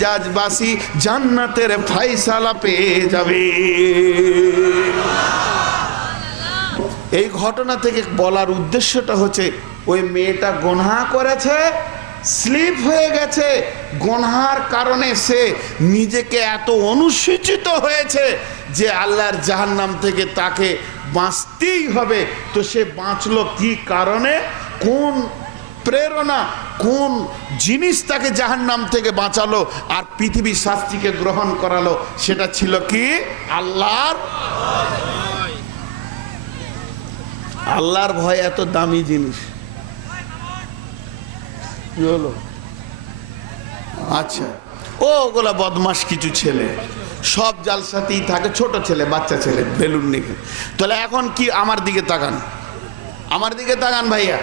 হিজাজবাসী জান্নাতের ফয়সালা পেয়ে যাবে। এই ঘটনা থেকে বলার উদ্দেশ্যটা হচ্ছে ওই মেয়েটা গুনাহ করেছে, স্লিপ হয়ে গেছে, গুনাহার কারণে সে নিজেকে এত অনুসূচিত হয়েছে যে আল্লাহর জাহান্নাম থেকে তাকে বাঁচতেই হবে। তো সে বাঁচলো কি কারণে, কোন প্রেরণা, কোন জিনিস তাকে জাহান্নাম থেকে বাঁচালো আর পৃথিবীর শাস্তিকে গ্রহণ করালো? সেটা ছিল কি? আল্লাহর ভয়। এত দামি জিনিস। কি হলো? আচ্ছা, ওগুলা বদমাস কিছু ছেলে, সব জালসাতেই থাকে, ছোট ছেলে, বাচ্চা ছেলে, বেলুন নিয়ে। তাহলে এখন কি, আমার দিকে তাকান, আমার দিকে তাকান ভাইয়া।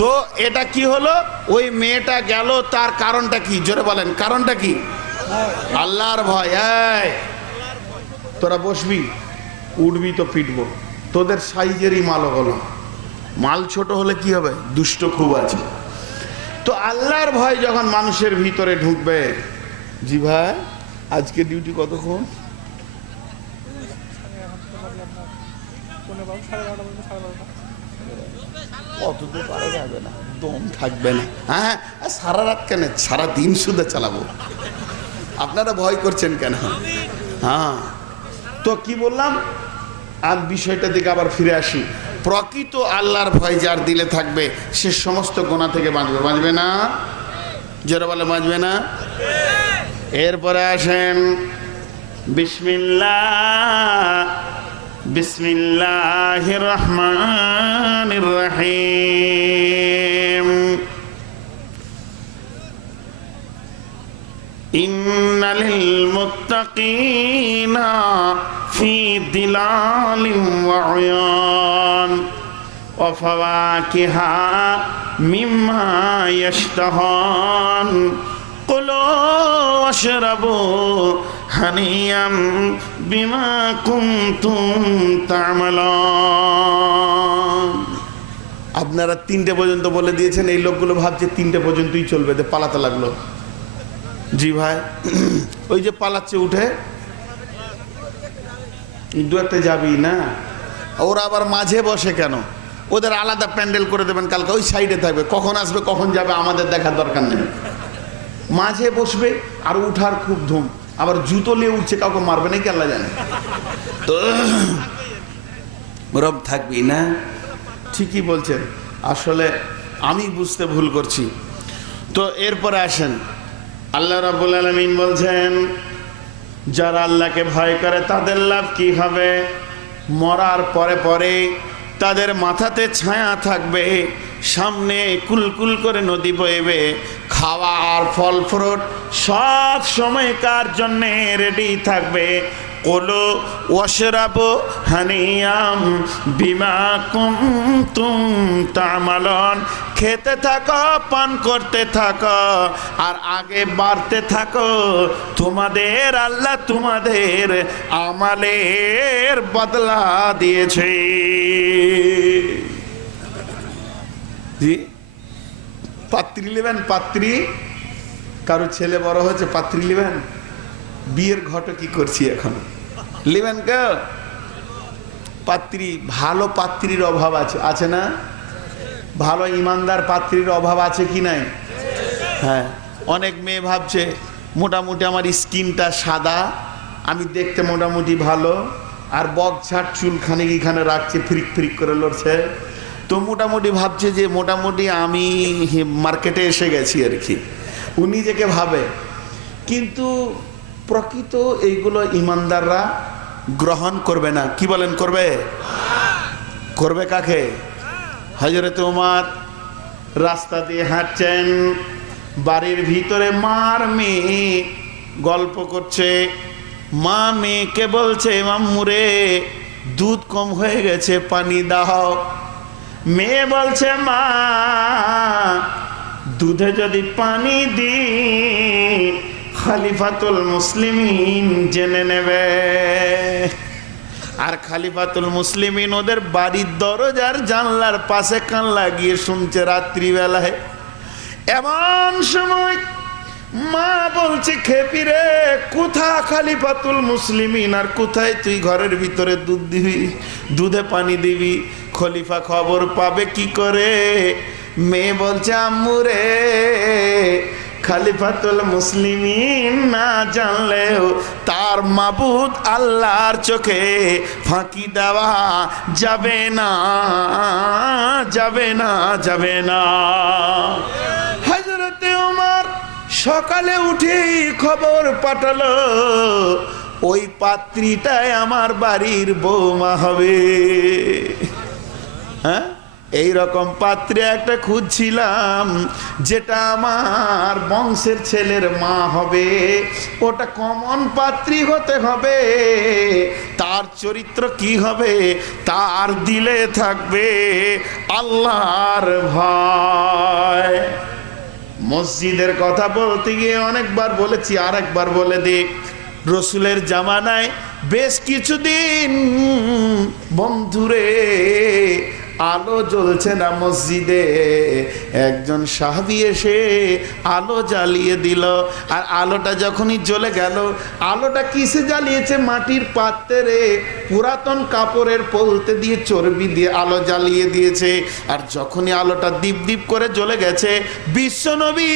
তো এটা কি হলো? ওই মেয়েটা গেল, তার কারণটা কি? জোরে বলেন, কারণটা কি? আল্লাহর ভয়। এই তোরা বসবি, উঠবি তো পিটবো। তোদের সাইজেরই মাল হলো, মাল ছোট হলে কি হবে? দুষ্ট খুব আছে। তো আল্লাহর ভয় যখন মানুষের ভিতরে ঢুকবে, জি ভাই আজকে ডিউটি কতক্ষণ? অত তো পারা যাবে না, দম থাকবে না। হ্যাঁ, সারা রাত কেন, সারা দিন শুধু চালাবো। আপনারা ভয় করছেন কেন? হ্যাঁ, তো কি বললাম, আর বিষয়টা দিকে আবার ফিরে আসি। প্রকৃত আল্লাহর ভয় যার দিলে থাকবে সে সমস্ত গুনাহ থেকে বাঁচবে। বাঁচবে না? জোরে বলে বাঁচবে না? এরপরে আসেন বিসমিল্লাহির রহমানির রহিম। ইন্নাল মুত্তাকিনা ফি দিলালিন ওয়া উয়ান ওয়া ফাওয়াকিহা মিম্মা ইয়াশতাহান কুলু ওয়াশরাবু হানিয়াম বিমা কুনতুম তা'মালুন। আপনারা 3টে পর্যন্ত বলে দিয়েছেন, এই লোকগুলো ভাবছে 3টে পর্যন্তই চলবে, পালাতে লাগলো। জি ভাই, ওই যে পালাচ্ছে উঠে, দুয়াতে যাবি না? ওরা আবার মাঝে বসে কেন? ওদের আলাদা প্যান্ডেল করে দেবেন, কালকে ওই সাইডে থাকবে, কখন আসবে কখন যাবে আমাদের দেখার দরকার নেই। মাঝে বসবে আর উঠার খুব ধুম, আবার জুতো নিয়ে উঠছে, কাউকে মারবে নাকি আল্লাহ জানে। তো রব থাকবি না? ঠিকই বলছেন, আসলে আমি বুঝতে ভুল করছি। তো এরপরে আসেন, আল্লাহ রাব্বুল আলামিন বলছেন যারা আল্লাহকে ভয় করে তাদের লাভ কি হবে? মরার পরে পরে তাদের মাথাতে ছায়া থাকবে, সামনে কুলকুল করে নদী বইবে, খাওয়া আর ফল ফ্রুট সব সময়কার জন্যে রেডি থাকবে। কুলু ওয়াশরাবু হানিয়াম বিমা কুনতুম তা'মালুন। খেতে থাকো, পান করতে থাকো, আর আগে বাড়তে থাকো। তোমাদের আল্লাহ তোমাদের আমালের বদলা দিয়েছে। জি, পাত্রী নেবেন? পাত্রী, কারো ছেলে বড় হয়েছে, পাত্রী নেবেন? বিয়ের ঘট কি করছি এখন, নেবেন কে? পাত্রী, ভালো পাত্রীর অভাব আছে, আছে না? ভালো ইমানদার পাত্রীর অভাব আছে কি নাই? হ্যাঁ, অনেক মেয়ে ভাবছে মোটামুটি আমার স্কিনটা সাদা, আমি দেখতে মোটামুটি ভালো, আর বকঝাট চুলখানি এখানে রাখছে, ফ্রিক ফ্রিক করে লড়ছে, তো মোটামুটি ভাবছে যে মোটামুটি আমি মার্কেটে এসে গেছি আর কি, ও নিজেকে ভাবে। কিন্তু প্রকৃত এইগুলো ইমানদাররা গ্রহণ করবে না। কি বলেন, করবে? করবে কাকে? হযরত ওমর রাস্তা দিয়ে হাঁটছেন, বাড়ির ভিতরে মার মেয়ে গল্প করছে। মা মেয়েকে বলছে, মাম্মুরে দুধ কম হয়ে গেছে, পানি দাও। মেয়ে বলছে, মা দুধে যদি পানি দিই খলিফাতুল মুসলিমিন জেনে নেবে। আর খলিফাতুল মুসলিমিন ওদের বাড়ির দরজার জানলার পাশে কান লাগিয়ে শুনছে রাত্রিবেলায়। এমন সময় মা বলছে খেপি রে, কোথা খলিফাতুল মুসলিমিন আর কোথায় তুই ঘরের ভিতরে দুধ দিবি, দুধে পানি দিবি, খলিফা খবর পাবে কি করে? মেয়ে বলছে আম্মু রে, খলিফাতুল মুসলিমিন না জানলেও তার মাবুদ আল্লাহর চোখে ফাঁকি দেওয়া যাবে না, যাবে না, যাবে না। হযরতে ওমর সকালে উঠেই খবর পাঠালো, ওই পাত্রীটাই আমার বাড়ির বৌমা হবে। হ্যাঁ, এই রকম পাত্রে একটা খুঁজছিলাম যেটা আমার বংশের ছেলের মা হবে। ওটা কমন পাত্রী হতে হবে, তার চরিত্র কি হবে? তার দিলে থাকবে আল্লাহর ভয়। মসজিদের কথা বলতে গিয়ে অনেকবার বলেছি, আর একবার বলে দিক, রসুলের জামানায় বেশ কিছুদিন বন্ধুরে আলো জ্বলছে না মসজিদে, একজন সাহাবী এসে আলো জ্বালিয়ে দিল। আর আলোটা যখনই জ্বলে গেল, আলোটা কিসে জ্বালিয়েছে? মাটির পাত্রে পুরাতন কাপড়ের পলতে দিয়ে চর্বি দিয়ে আলো জ্বালিয়ে দিয়েছে। আর যখনই আলোটা দীপ দীপ করে জ্বলে গেছে, বিশ্বনবী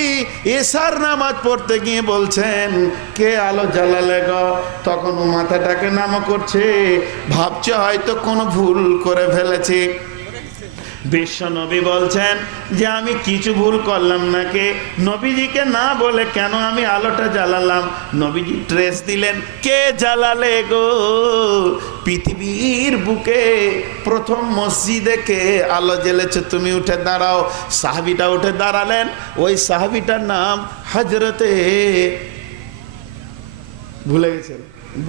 এশার নামাজ পড়তে গিয়ে বলছেন, কে আলো জ্বালালে গো? তখন ও মাথাটাকে নামা করছে, ভাবছে হয়তো কোনো ভুল করে ফেলেছে। বিশ্বনবী বলছেন যে আমি কিছু ভুল করলাম নাকি? নবীজিকে না বলে কেন আমি আলোটা জ্বালালাম? নবীজি ট্রেস দিলেন, কে জ্বালালে গো? পৃথিবীর বুকে প্রথম মসজিদে কে আলো জ্বেলেছে? তুমি উঠে দাঁড়াও। সাহাবীটা উঠে দাঁড়ালেন। ওই সাহাবীটার নাম হযরতে, ভুলে গেছেন,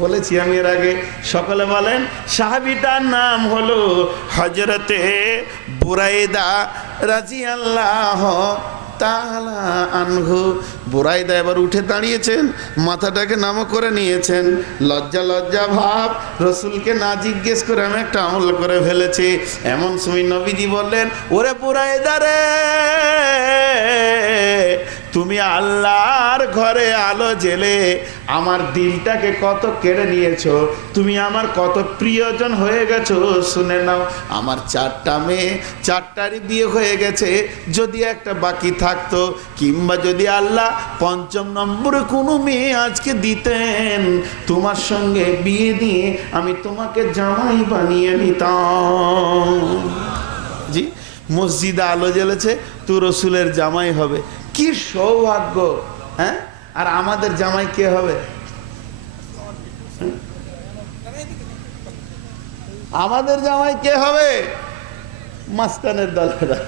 বলেছি আমি এর আগে, সকলে বলেন। সাহাবীটার নাম হলো হযরতে বুরাইদা রাদিয়াল্লাহু তাআলা আনহু। বুরাইদা এবার উঠে দাঁড়িয়েছেন, মাথাটাকে নামো করে নিয়েছেন, লজ্জা লজ্জা ভাব, রসুলকে না জিজ্ঞেস করে আমি একটা আমল করে ফেলেছি। এমন সময় নবীজি বললেন, ওরে বুরাইদা রে, তুমি আল্লাহর ঘরে আলো জেলে আমার দিলটাকে কত কেড়ে নিয়েছো, তুমি আমার কত প্রিয়জন হয়ে গেছো। শুনে নাও, আমার 4টা মেয়ে, 4টারই বিয়ে হয়ে গেছে। যদি একটা বাকি থাকতো, কিংবা যদি আল্লাহ 5ম নম্বরে কোনো মেয়ে আজকে দিতেন, তোমার সঙ্গে বিয়ে দিয়ে আমি তোমাকে জামাই বানিয়ে নিতাম। জি, মসজিদে আলো জ্বলেছে, তুই রসুলের জামাই হবে, কি সৌভাগ্য। হ্যাঁ, আর আমাদের জামাই কে হবে? আমাদের জামাই কে হবে? মাস্তানের দলেরা।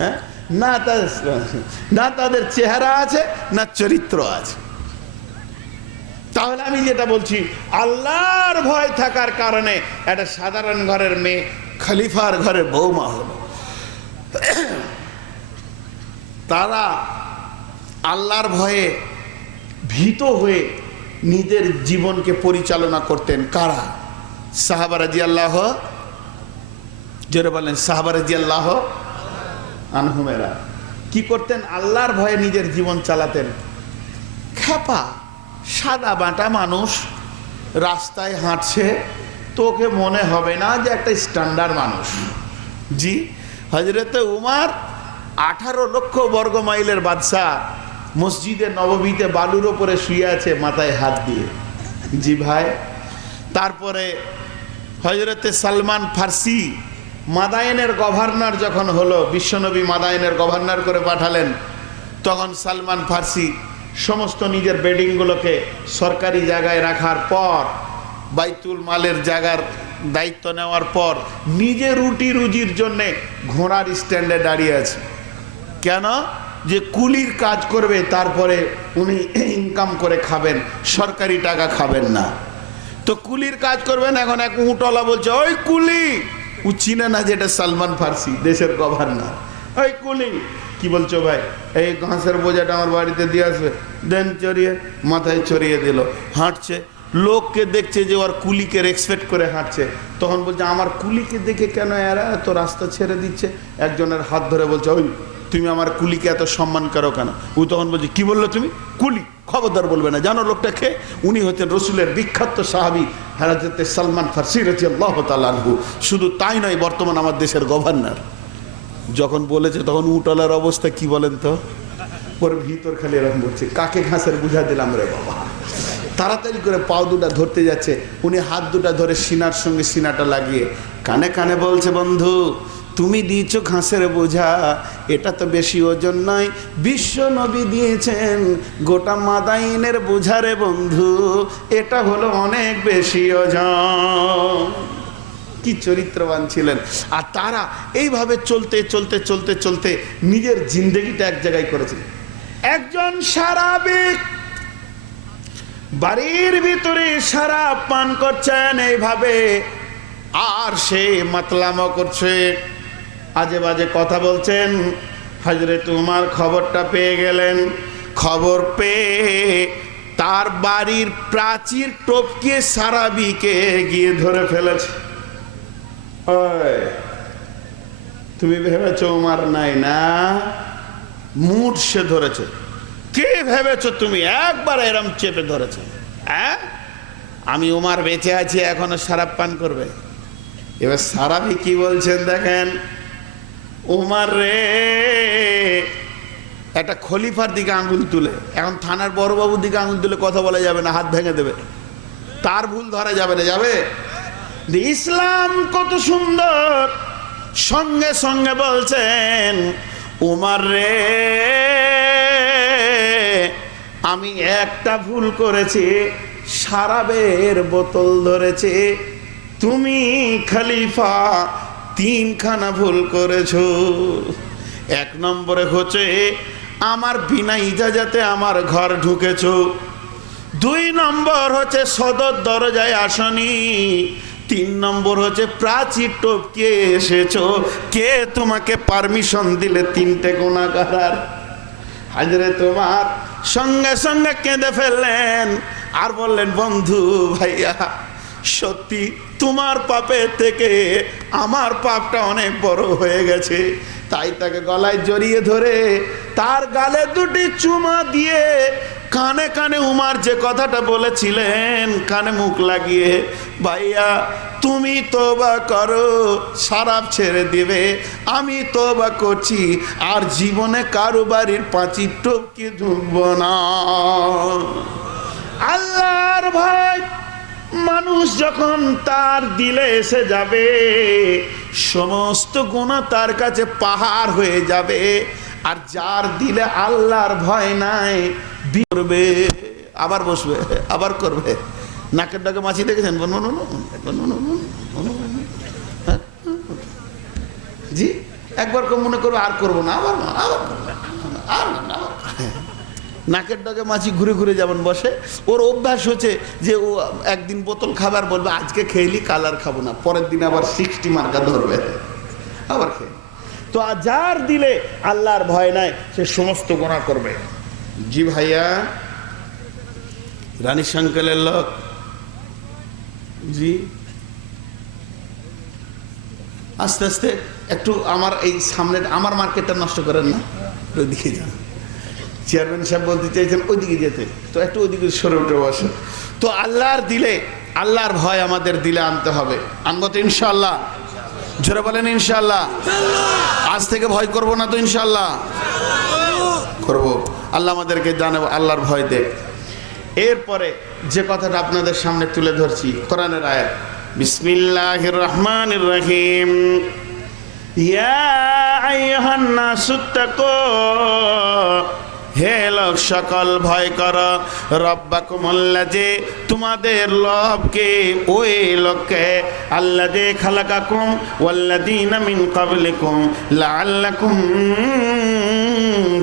হ্যাঁ, না তাদের চেহারা আছে, না চরিত্র আছে। তাহলে আমি যেটা বলছি, আল্লাহর ভয় থাকার কারণে একটা সাধারণ ঘরের মেয়ে খলিফার ঘরে বৌমা হলো। তারা আল্লাহর ভয়ে ভীত হয়ে নিজের জীবনকে পরিচালনা করতেন। কারা? সাহাবা রাদিয়াল্লাহু, জোরে বলেন, সাহাবা রাদিয়াল্লাহু আনহুমেরা কি করতেন? আল্লাহর ভয়ে নিজের জীবন চালাতেন। খেপা সাদা বাটা মানুষ রাস্তায় হাঁটছে, তোকে মনে হবে না যে একটা স্ট্যান্ডার্ড মানুষ। জি, হযরতে উমর 18 লক্ষ বর্গ মাইলের বাদশাহ মসজিদে নববীতে বালুর ওপরে শুয়ে আছে মাথায় হাত দিয়ে। জি ভাই, তারপরে হযরতে সালমান ফার্সি মাদায়েনের গভর্নর যখন হলো, বিশ্বনবী মাদায়েনের গভর্নর করে পাঠালেন, তখন সালমান ফার্সি সমস্ত নিজের বেডিংগুলোকে সরকারি জায়গায় রাখার পর, বাইতুল মালের জায়গার দায়িত্ব নেওয়ার পর, নিজে রুটি রুজির জন্যে ঘোড়ার স্ট্যান্ডে দাঁড়িয়ে আছে। কেন? যে কুলির কাজ করবে, তারপরে উনি ইনকাম করে খাবেন, সরকারি টাকা খাবেন না। তো কুলির কাজ করবেন। এখন এক উঁটওয়ালা বলছে, ওই কুলি, ও চিনে না যেটা সালমান ফার্সি দেশের গভর্নর। ওই কুলি, কি বলছো ভাই? এই ঘাসের বোঝাটা আমার বাড়িতে দিয়ে আসবে, দেন চড়িয়ে, মাথায় চড়িয়ে দিল, হাঁটছে। লোককে দেখছে যে ওর কুলিকে রেসপেক্ট করে হাঁটছে, তখন বলছে আমার কুলিকে দেখে কেন এরা এত রাস্তা ছেড়ে দিচ্ছে? একজনের হাত ধরে বলছে, ওই তুই তুমি আমার কুলিকে এত সম্মান করো কেন? ও তখন বলছে, কি বললো তুমি? কুলি? খবরদার বলবে না। জানো লোকটাকে? উনি হচ্ছেন রসুলের বিখ্যাত সাহাবী হযরত সালমান ফারসি রাদিয়াল্লাহু তাআলা আনহু। শুধু তাই নয়, বর্তমান আমার দেশের গভর্নর। যখন বলেছে তখন উটলার অবস্থা কি বলেন তো? ওর ভিতর খালি এরকম বলছে, কাকে ঘাসের বুঝা দিলাম রে বাবা। তাড়াতাড়ি করে পাও দুটা ধরতে যাচ্ছে, উনি হাত দুটা ধরে সিনার সঙ্গে সিনাটা লাগিয়ে কানে কানে বলছে, বন্ধু তুমি দিয়েছো ঘাসের বোঝা, এটা তো বেশি ওজন নয়, বিশ্ব নবী দিয়েছেন গোটা মাদাইনের বোঝা রে বন্ধু, এটা হলো অনেক বেশি ওজন। কি চরিত্রবান ছিলেন। আর তারা এইভাবে চলতে চলতে চলতে চলতে নিজের জিন্দেগিটা এক জায়গায় করেছিলেন। একজন সারাবিক বাড়ির ভিতরে শরাব পান করছেন এইভাবে, আর সে মাতলামো করছে, আজে বাজে কথা বলছেন। হযরত উমর খবরটা পেয়ে গেলেন। খবর পেয়ে তার বাড়ির প্রাচীর টপকে সারাবিকে গিয়ে ধরে ফেলেছে। তুমি ভেবেছো উমর নাই না? মুঠ সে ধরেছে। কে ভেবেছো তুমি? একবার এরম চেপে ধরেছে। হ্যাঁ, আমি উমর বেঁচে আছি, এখনো শরাব পান করবে? এবার সারাবি কি বলছেন দেখেন, উমর রে, একটা খলিফার দিকে আঙুল তুলে, এখন থানার বড়বাবুর দিকে আঙুল তুলে কথা বলা যাবে না, হাত ভেঙে দেবে, তার ভুল ধরা যাবে না। যাবে? ইসলাম কত সুন্দর। সঙ্গে সঙ্গে বলছেন, উমর রে, আমি একটা ভুল করেছি, শরাবের বোতল ধরেছে। তুমি খলিফা তিনখানা ভুল করেছো। এক নম্বরে হচ্ছে আমার বিনা ইজাজতে আমার ঘর ঢুকেছো। দুই নম্বর হচ্ছে সদর দরজায় আসনি। তিন নম্বর হচ্ছে প্রাচীর টপকে এসেছো। কে তোমাকে পারমিশন দিলে? তিনটে গুনাহগার। হযরত উমর সঙ্গে সঙ্গে কেঁদে ফেললেন আর বললেন, বন্ধু ভাইয়া, সত্যি তোমার পাপের থেকে আমার পাপটা অনেক বড় হয়ে গেছে। তাই তাকে গলায় জড়িয়ে ধরে তার গালে দুটি চুমা দিয়ে কানে কানে উমর যে কথাটা বলেছিলেন কানে মুখ লাগিয়ে, ভাইয়া তুমি তওবা করো, শরাব ছেড়ে দিবে, আমি তওবা করছি, আর জীবনে কারো বাড়ির পাঁচির টপকে ঢুকবো না। আল্লাহর ভয় মানুষ যখন তার দিলে এসে যাবে, সমস্ত গুনাহ তার কাছে পাহাড় হয়ে যাবে। আর যার দিলে আল্লাহর ভয় নাই, করবে, আবার বসবে, আবার করবে। নাকের ডাকে মাছি দেখেছেন? জি, একবার মনে করবো আর করবো না, আবার নাকের ডাকে মাছি ঘুরে ঘুরে যেমন বসে, ওর অভ্যাস হচ্ছে যে ও একদিন বোতল খাবার বলবে, আজকে খেয়েলি কাল আর খাবো না, পরের দিন আবার 60 মার্কা ধরবে, আবার খেয়ে। তো যার দিলে আল্লাহর ভয় নাই, সে সমস্ত গুনাহ করবে। জি ভাইয়া, রানী শঙ্কলের লোক, জি আস্তে আস্তে একটু আমার এই সামনে আমার মার্কেটটা নষ্ট করেন না, ওইদিকে যান। চেয়ারম্যান সাহেব বলতে চাইছেন ওইদিকে যেতে, তো একটু ওইদিকে সরে উঠে বসে। তো আল্লাহর দিলে, আল্লাহর ভয় আমাদের দিলে আনতে হবে। আনবো তো ইনশাআল্লাহ? জোরে বলেন ইনশাআল্লাহ। আজ থেকে ভয় করব না তো ইনশাআল্লাহ? করব। আল্লাহ আমাদেরকে জানে আল্লাহর ভয় দেখ। এরপরে যে কথাটা আপনাদের সামনে তুলে ধরছি, কোরআনের আয়াত, বিসমিল্লাহির রহমানির রহিম, ইয়া আইয়ুহান নাসুত্তাকু, হে লোক সকল ভয় কর, রব্বাকুমুল্লাযী, তোমাদের রবকে, ওই লোককে, আল্লাযী খালাকাকুম ওয়াল্লাযীনা মিন ক্বাবলিকুম লাআল্লাকুম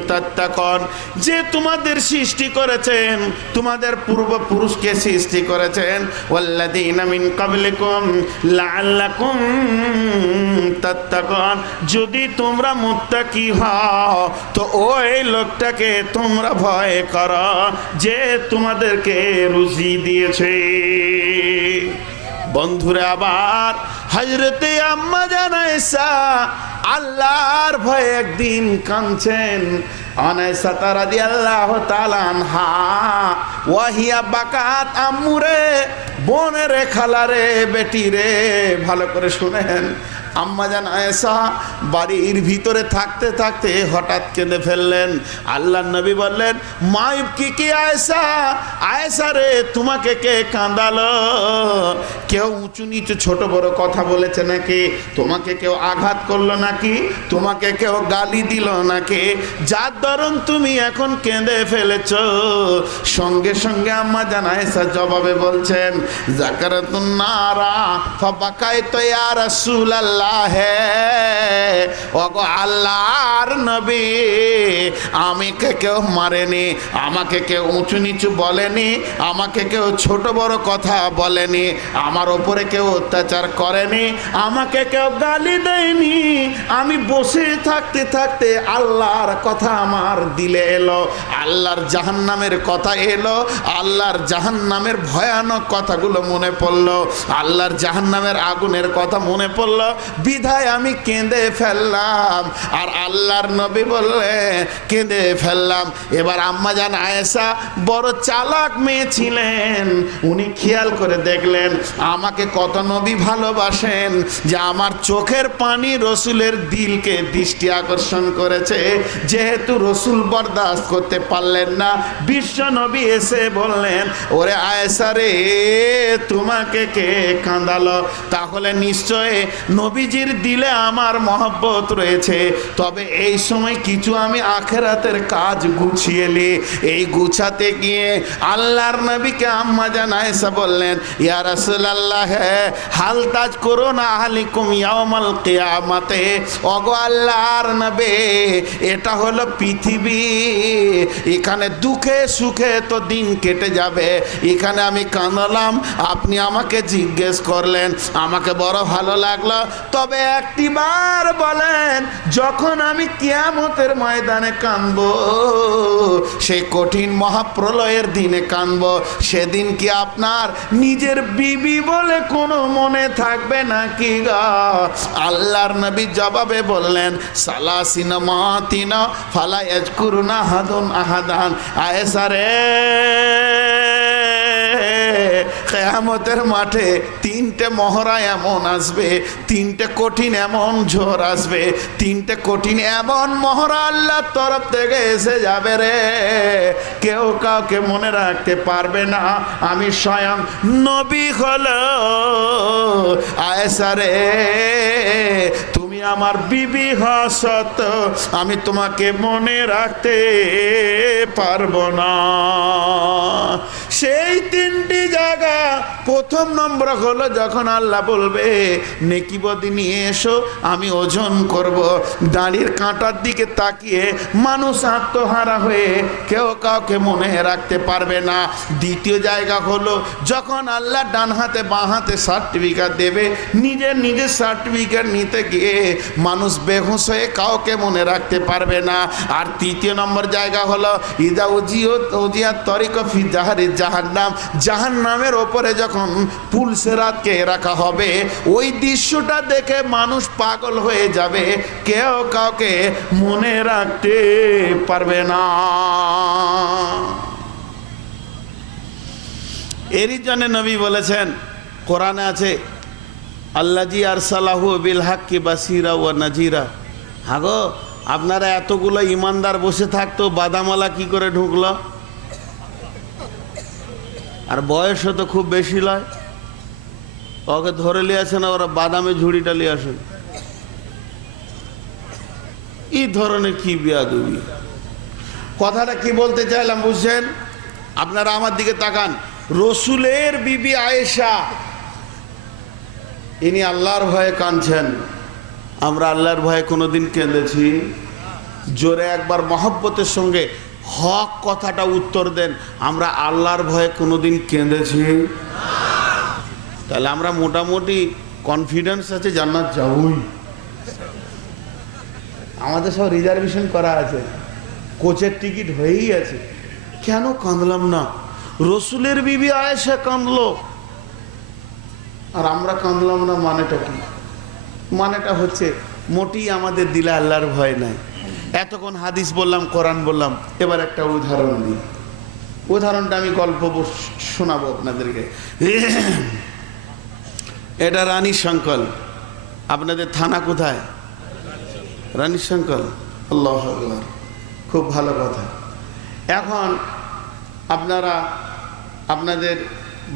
তাত্তাকুন, যে তোমাদের সৃষ্টি করেছেন, তোমাদের পূর্বপুরুষকে সৃষ্টি করেছেন, ওয়াল্লাযীনা মিন ক্বাবলিকুম লাআল্লাকুম তাত্তাকুন, যদি তোমরা মুত্তাকি হও তো ওই লোকটাকে তোমরা ভয় করো যে তোমাদেরকে রুজি দিয়েছে। বন্ধুরা, আবার হযরতে আম্মা জান আয়েশা আল্লাহর ভয়ে একদিন কাঁদছেন। আয়েশা রাদিয়াল্লাহু তাআলা আনহা ওয়াহিয়া বাকাত, আম্মুরে, বোনের, খালারে, বেটি রে, ভালো করে শুনেন। আম্মাজান আয়েশা বাড়ির ভিতরে থাকতে থাকতে হঠাৎ কেঁদে ফেললেন। আল্লাহর নবী বললেন, মাইব কি আয়েশা, আয়েশা রে, তোমাকে কে কাঁদালো? কেউ উঁচু নিচু ছোট বড় কথা বলেছে নাকি? তোমাকে কেউ আঘাত করলো নাকি? তোমাকে কেউ গালি দিল নাকি? যার দরুন তুমি এখন কেঁদে ফেলেছো? সঙ্গে সঙ্গে আম্মাজান আয়েশা জবাবে বলছেন, যাকারাতুন নারা ফাবাকাইতু ইয়া রাসূলুল্লাহ, ওগো আল্লাহর নবী, আমাকে কেউ মারেনি, আমাকে কেউ উঁচু নিচু বলেনি, আমাকে কেউ ছোট বড় কথা বলেনি, আমার ওপরে কেউ অত্যাচার করেনি, আমাকে কেউ গালি দেয়নি। আমি বসে থাকতে থাকতে আল্লাহর কথা আমার দিলে এলো, আল্লাহর জাহান্নামের কথা এলো, আল্লাহর জাহান্নামের ভয়ানক কথাগুলো মনে পড়লো, আল্লাহর জাহান্নামের আগুনের কথা মনে পড়লো, বিধায় আমি কেঁদে ফেললাম। আর আল্লাহর নবী বললেন কেঁদে ফেললাম। এবার আম্মাজান আয়েশা বড় চালাক মেয়ে ছিলেন, উনি খেয়াল করে দেখলেন আমাকে কত নবী ভালোবাসেন, যে আমার চোখের পানি রসুলের দিলকে দৃষ্টি আকর্ষণ করেছে। যেহেতু রসুল বরদাস্ত করতে পারলেন না, বিশ্ব নবী এসে বললেন, ওরে আয়েশা রে, তোমাকে কে কাঁদালো? তাহলে নিশ্চয় নবীজির দিলে আমার মহব্বত রয়েছে। তবে এই সময় কিছু আমি আখেরাতের কাজ গুছিয়ে নি। এই গুছাতে গিয়ে আল্লাহর নবীকে আম্মাজান আয়েশা বললেন, ইয়া রাসূলুল্লাহ, হাল তাজ করুন আহলিকুম ইয়াউমাল কিয়ামাতে, ওগো আল্লাহর নবী, এটা হলো পৃথিবী, এখানে দুঃখে সুখে তো দিন কেটে যাবে। এখানে আমি কাঁদলাম, আপনি আমাকে জিজ্ঞেস করলেন, আমাকে বড় ভালো লাগলো। তবে একটি বার বলেন, যখন আমি কিয়ামতের ময়দানে কাঁদবো, সেই কঠিন মহাপ্রলয়ের দিনে কাঁদবো, সেদিন কি আপনার নিজের বিবি বলে কোনো মনে থাকবে নাকি গা? আল্লাহর নবী জবাবে বললেন, সালাসিনা মাতিনা ফালা ইয়াজকুরুনা আহাদুন আহাদান। আয়েশা রে, কিয়ামতের মাঠে তিনটে মহড়া এমন আসবে, তিনটে কঠিন এমন ঝড় আসবে, তিনটে কঠিন এমন মহড়া আল্লাহর তরফ থেকে এসে যাবে রে, কেউ কাউকে মনে রাখতে পারবে না। আমি স্বয়ং নবী হলো আয়েশা রে, তুমি আমার বিবি হওয়া সত্ত্বেও আমি তোমাকে মনে রাখতে পারবো না। সেই তিনটি জায়গা, প্রথম নম্বর হলো যখন আল্লাহ বলবে নেকিবদি নিয়ে এসো, আমি ওজন করব। দাড়ির কাঁটার দিকে তাকিয়ে মানুষ আত্মহারা হয়ে কেউ কাউকে মনে রাখতে পারবে না। দ্বিতীয় জায়গা হলো যখন আল্লাহ ডান হাতে বাঁ হাতে সার্টিফিকেট দেবে, নিজের সার্টিফিকেট নিতে গিয়ে মানুষ বেহুশ হয়ে কাউকে মনে রাখতে পারবে না। আর তৃতীয় নম্বর জায়গা হলো ইদা উজিয়াত তরিক ফি জাহারি জাহান্নাম, জাহান্নামের ওপরে যখন পুল সিরাতকে রাখা হবে, ওই দৃশ্যটা দেখে মানুষ পাগল হয়ে যাবে, কেউ কাউকে মনে রাখতে পারবে না। এরই জন্য নবী বলেছেন, কোরআনে আছে, আল্লাজি আরসালাহু বিল হাক্কি বাসিরা ওয়া নাজিরা। হাগো, আপনারা এতগুলো ইমানদার বসে থাকতো, বাদামালা কি করে ঢুকলো? আর বয়সও তো খুব বেশি নয়, ওকে ধরে নিয়ে আসে না, ওরা বাদামে ঝুড়িটা নিয়ে আসেন। এই ধরনের কি বিয়াদবি! কথাটা কি বলতে চাইলাম বুঝছেন? আপনারা আমার দিকে তাকান। রসুলের বিবি আয়েশা, ইনি আল্লাহর ভয়ে কাঁদছেন। আমরা আল্লাহর ভয়ে কোনোদিন কেঁদেছি? জোরে একবার মহব্বতের সঙ্গে হক কথাটা উত্তর দেন, আমরা আল্লাহর ভয়ে কোনোদিন কেঁদেছি? তাহলে আমরা মোটামুটি কনফিডেন্স আছে জান্নাত যাবই। আমাদের সব রিজার্ভেশন করা আছে, কোচের টিকিট হয়েই আছে। কেন কাঁদলাম না? রসুলের বিবি আয়েশা কাঁদলো আর আমরা কাঁদলাম না। মানেটা কি? মানেটা হচ্ছে মোটেই আমাদের দিলে আল্লাহর ভয় নাই। এতক্ষণ হাদিস বললাম, কোরআন বললাম, এবার একটা উদাহরণ দিই। উদাহরণটা আমি গল্প শোনাবো আপনাদেরকে। এটা রানী শঙ্কল। আপনাদের থানা কোথায়? রানী শঙ্কল। আল্লাহু আকবার, খুব ভালো কথা। এখন আপনাদের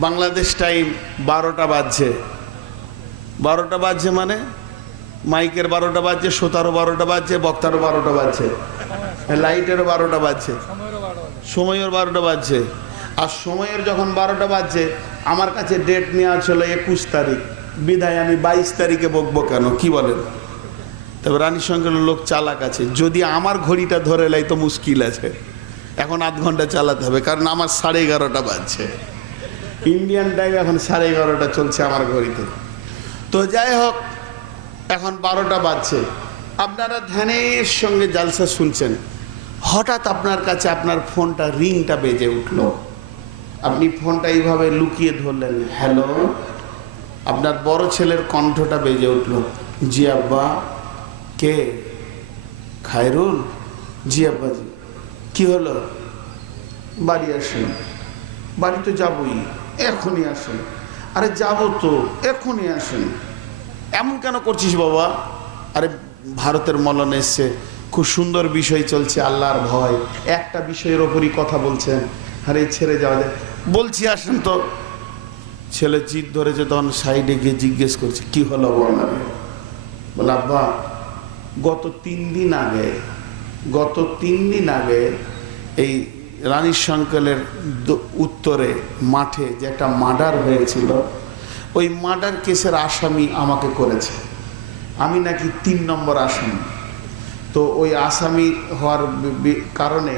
বাংলাদেশ টাইম 12টা বাজছে। 12টা বাজছে মানে মাইকের 12টা বাজছে, শ্রোতারও 12টা বাজছে, বক্তারও 12টা বাজছে, লাইটেরও 12টা বাজছে, সময়ের 12টা বাজছে। আর সময়ের যখন 12টা বাজছে, আমার কাছে ডেট নেওয়া ছিল 21 তারিখ, বিধায় আমি 22 তারিখে বকবো কেন, কি বলেন? তবে রানীর সঙ্গে লোক চালাক আছে, যদি আমার ঘড়িটা ধরে লাই তো মুশকিল আছে। এখন আধ ঘন্টা চালাতে হবে, কারণ আমার 11:30 বাজছে। ইন্ডিয়ান টাইম এখন 11:30 চলছে আমার ঘড়িতে। তো যাই হোক, এখন 12টা বাজছে। আপনারা ধ্যানের সঙ্গে জালসা শুনছেন, হঠাৎ আপনার কাছে আপনার ফোনটা রিংটা বেজে উঠলো। আপনি ফোনটা এইভাবে লুকিয়ে ধরলেন, হ্যালো। আপনার বড় ছেলের কণ্ঠটা বেজে উঠলো, জি আব্বা। কে? খায়রুল? জি আব্বাজি। কি হলো? বাড়ি আসুন। বাড়ি তো যাবই, এখনই আসুন। আরে যাবো তো, এখনই আসুন। এমন কেন করছিস বাবা? আরে ভারতের মলন এসছে, খুব সুন্দর বিষয় চলছে, আল্লাহর ভয়, একটা বিষয়ের ওপরই কথা বলছেন। আরে ছেড়ে যাওয়া যায়, বলছি আসেন তো। ছেলে জিদ ধরেছে, তখন সাইডে গিয়ে জিজ্ঞেস করছে, কি হলো বল? বলে আব্বা, গত 3 দিন আগে এই রানীর শঙ্কলের উত্তরে মাঠে যে একটা মার্ডার হয়েছিল, ওই মার্ডার কেসের আসামি আমাকে করেছে। আমি নাকি 3 নম্বর আসামি। তো ওই আসামি হওয়ার কারণে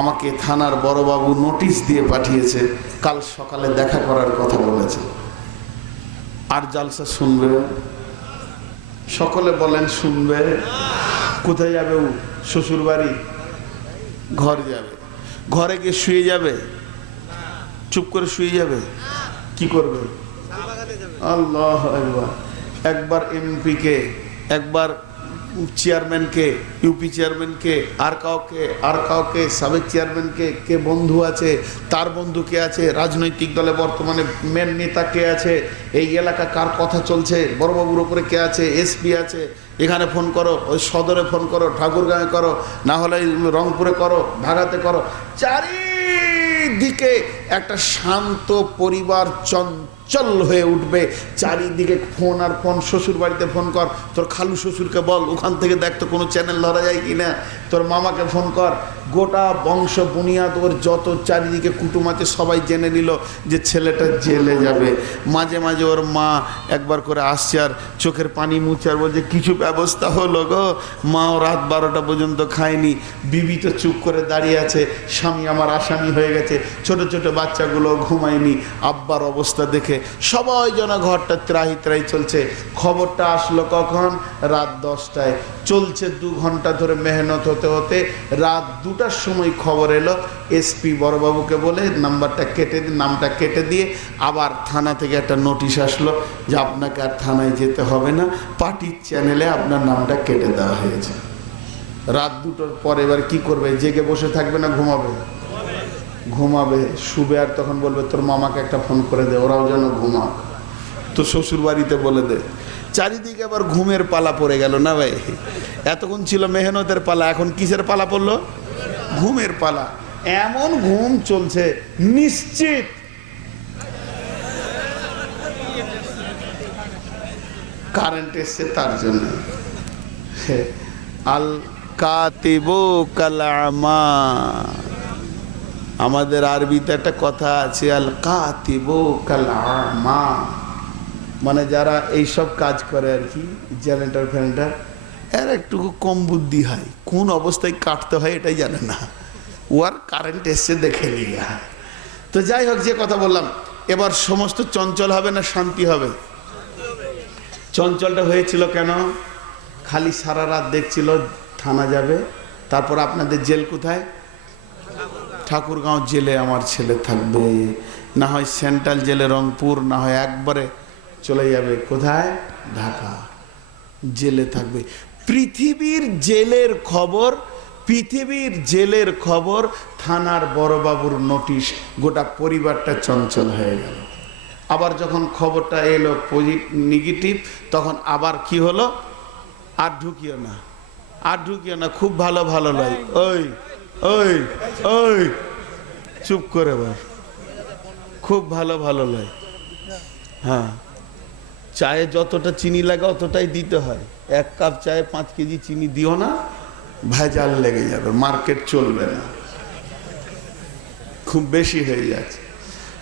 আমাকে থানার বড়বাবু নোটিশ দিয়ে পাঠিয়েছে, কাল সকালে দেখা করার কথা বলেছে। আর জালসা শুনবে? সকলে বলেন শুনবে। কোথায় যাবে ও? শ্বশুর বাড়ি? ঘর যাবে। ঘরে গিয়ে শুয়ে যাবে? চুপ করে শুয়ে যাবে? কি করবে? আল্লাহ আকবার। একবার এমপিকে, একবার চেয়ারম্যানকে, ইউপি চেয়ারম্যানকে, আর কাউকে সাবেক চেয়ারম্যানকে, কে বন্ধু আছে, তার বন্ধু কে আছে, রাজনৈতিক দলে বর্তমানে মেন নেতা কে আছে, এই এলাকা কার কথা চলছে, বড়বাবুর উপরে কে আছে, এসপি আছে, এখানে ফোন করো, ওই সদরে ফোন করো, ঠাকুরগাঁয়ে করো, না হলে রংপুরে করো, ঢাকাতে করো। চারিদিকে একটা শান্ত পরিবার চঞ্চল হয়ে উঠবে। চারিদিকে ফোন আর ফোন। শ্বশুর বাড়িতে ফোন কর, তোর খালু শ্বশুরকে বল ওখান থেকে দেখ তো কোনো চ্যানেল ধরা যায় কি না, তোর মামাকে ফোন কর। গোটা বংশ বুনিয়াদ ওর যত চারিদিকে কুটুম আছে সবাই জেনে নিল যে ছেলেটা জেলে যাবে। মাঝে মাঝে ওর মা একবার করে আসছে আর চোখের পানি মুছে আর বলছে, কিছু ব্যবস্থা হলো গো? মাও রাত 12টা পর্যন্ত খায়নি, বিবি তো চুপ করে দাঁড়িয়ে আছে, স্বামী আমার আসামি হয়ে গেছে, ছোট ছোট বাচ্চাগুলো ঘুমায়নি। আব্বার অবস্থা দেখে সবাই যেন ঘরটা ত্রাহি ত্রাহি চলছে। খবরটা আসলো কখন? রাত 10টায়। চলছে 2 ঘন্টা ধরে মেহনত হতে হতে রাত 2টার সময় খবর এলো, এসপি বড়বাবুকে বলে নাম্বারটা নামটা কেটে দিয়ে আবার থানা থেকে একটা নোটিশ আসলো যে আপনাকে আর থানায় যেতে হবে না, পার্টির চ্যানেলে আপনার নামটা কেটে দেওয়া হয়েছে। রাত 2টোর পর এবার কি করবে? জেগে বসে থাকবে না ঘুমাবে? ঘুমাবে, শুবে। আর তখন বলবে তোর মামাকে একটা ফোন করে দে, ওরাও যেন ঘুমাক, তো শ্বশুর বাড়িতে বলে দে। চারিদিকে আবার ঘুমের পালা পড়ে গেল না ভাই? এতক্ষণ ছিল মেহনতের পালা, এখন কিসের পালা পড়লো? ঘুমের পালা। এমন ঘুম চলছে, নিশ্চিত কারেন্ট এসছে তার জন্য। আল কাতিবু কালামা, আমাদের আরবিতে একটা কথা আছে, আল কাতিবু কালামা, মানে যারা এইসব কাজ করে আর কি, জেনারেটর ফ্যানেটার, এর একটু কম বুদ্ধি হয়, কোন অবস্থায় কাটতে হয় এটাই জানে না। ওর কারেন্ট এসছে দেখে নিয়ে। তো যাই হোক, যে কথা বললাম, এবার সমস্ত চঞ্চল হবে না শান্তি হবে? চঞ্চলটা হয়েছিল কেন? খালি সারা রাত দেখছিল থানা যাবে, তারপর আপনাদের জেল কোথায়? ঠাকুরগাঁও জেলে আমার ছেলে থাকবে, না হয় সেন্ট্রাল জেলে রংপুর, না হয় একবারে চলে যাবে কোথায়? ঢাকা। জেলে থাকবে। পৃথিবীর জেলের খবর, পৃথিবীর জেলের খবর, থানার বড়বাবুর নোটিশ, গোটা পরিবারটা চঞ্চল হয়ে গেল। আবার যখন খবরটা এলো নেগেটিভ, তখন আবার কি হলো, আর ঢুকিও না, আর ঢুকিও না, খুব ভালো ভালো লাগে, ওই ওই ওই চুপ করে বল, খুব ভালো ভালো লাগে। হ্যাঁ, চায়ে যতটা চিনি লাগে অতটাই দিতে হয়। 1 কাপ চায়ে 5 কেজি চিনি দিও না, ভেজাল লেগে যাবে, মার্কেট চলবে না, খুব বেশি হয়ে যাচ্ছে।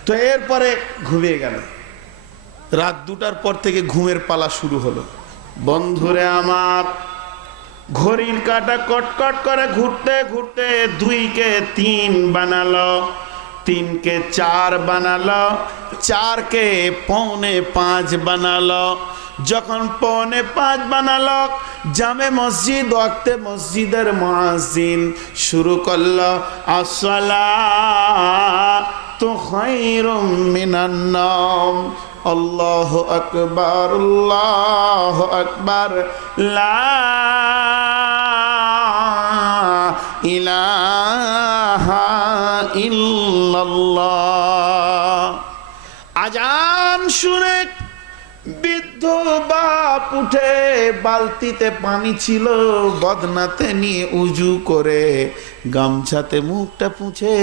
তো এরপরে ঘুমিয়ে গেল। রাত 2টার পর থেকে ঘুমের পালা শুরু হলো। বন্ধুরে আমার, ঘড়ির কাঁটা কটকট করে ঘুরতে ঘুরতে 2কে 3 বানালো, 3কে 4 বানালো, 4কে 4:45 বানালো। যখন 4:45 বানালো, জামে মসজিদ ওয়াক্তে মসজিদের মুয়াজ্জিন শুরু করলো, আসসালাতু খায়রুম মিনান নাওম, আল্লাহু আকবার, আল্লাহু আকবার, লা ইলাহা ইল্লাল্লাহ। আজান শুনে বৃদ্ধ বাপ উঠে, বালতিতে পানি ছিল, বদনাতে নিয়ে উজু করে গামছাতে মুখটা পুছে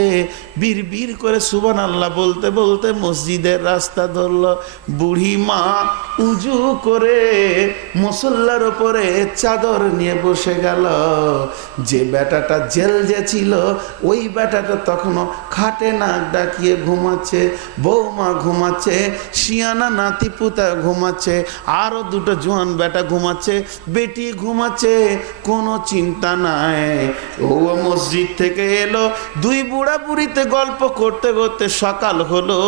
বিড় করে সুবহানাল্লাহ বলতে বলতে মসজিদের রাস্তা ধরল। বুড়ি মা উজু করে মুসল্লার উপরে চাদর নিয়ে বসে গেল। যে বেটাটা জেল যে ছিল, ওই বেটাটা তখনও খাটে নাক ডাকিয়ে ঘুমাচ্ছে, বৌমা ঘুমাচ্ছে, শিয়ানা নাতি পুতা ঘুমাচ্ছে, আরো 2টো জোয়ান বেটা ঘুমাচ্ছে, বেটি ঘুমাচ্ছে, কোনো চিন্তা নাই। ও মসজিদ থেকে এলো, 2 বুড়া বুড়িতে গল্প করতে করতে সকাল হলো।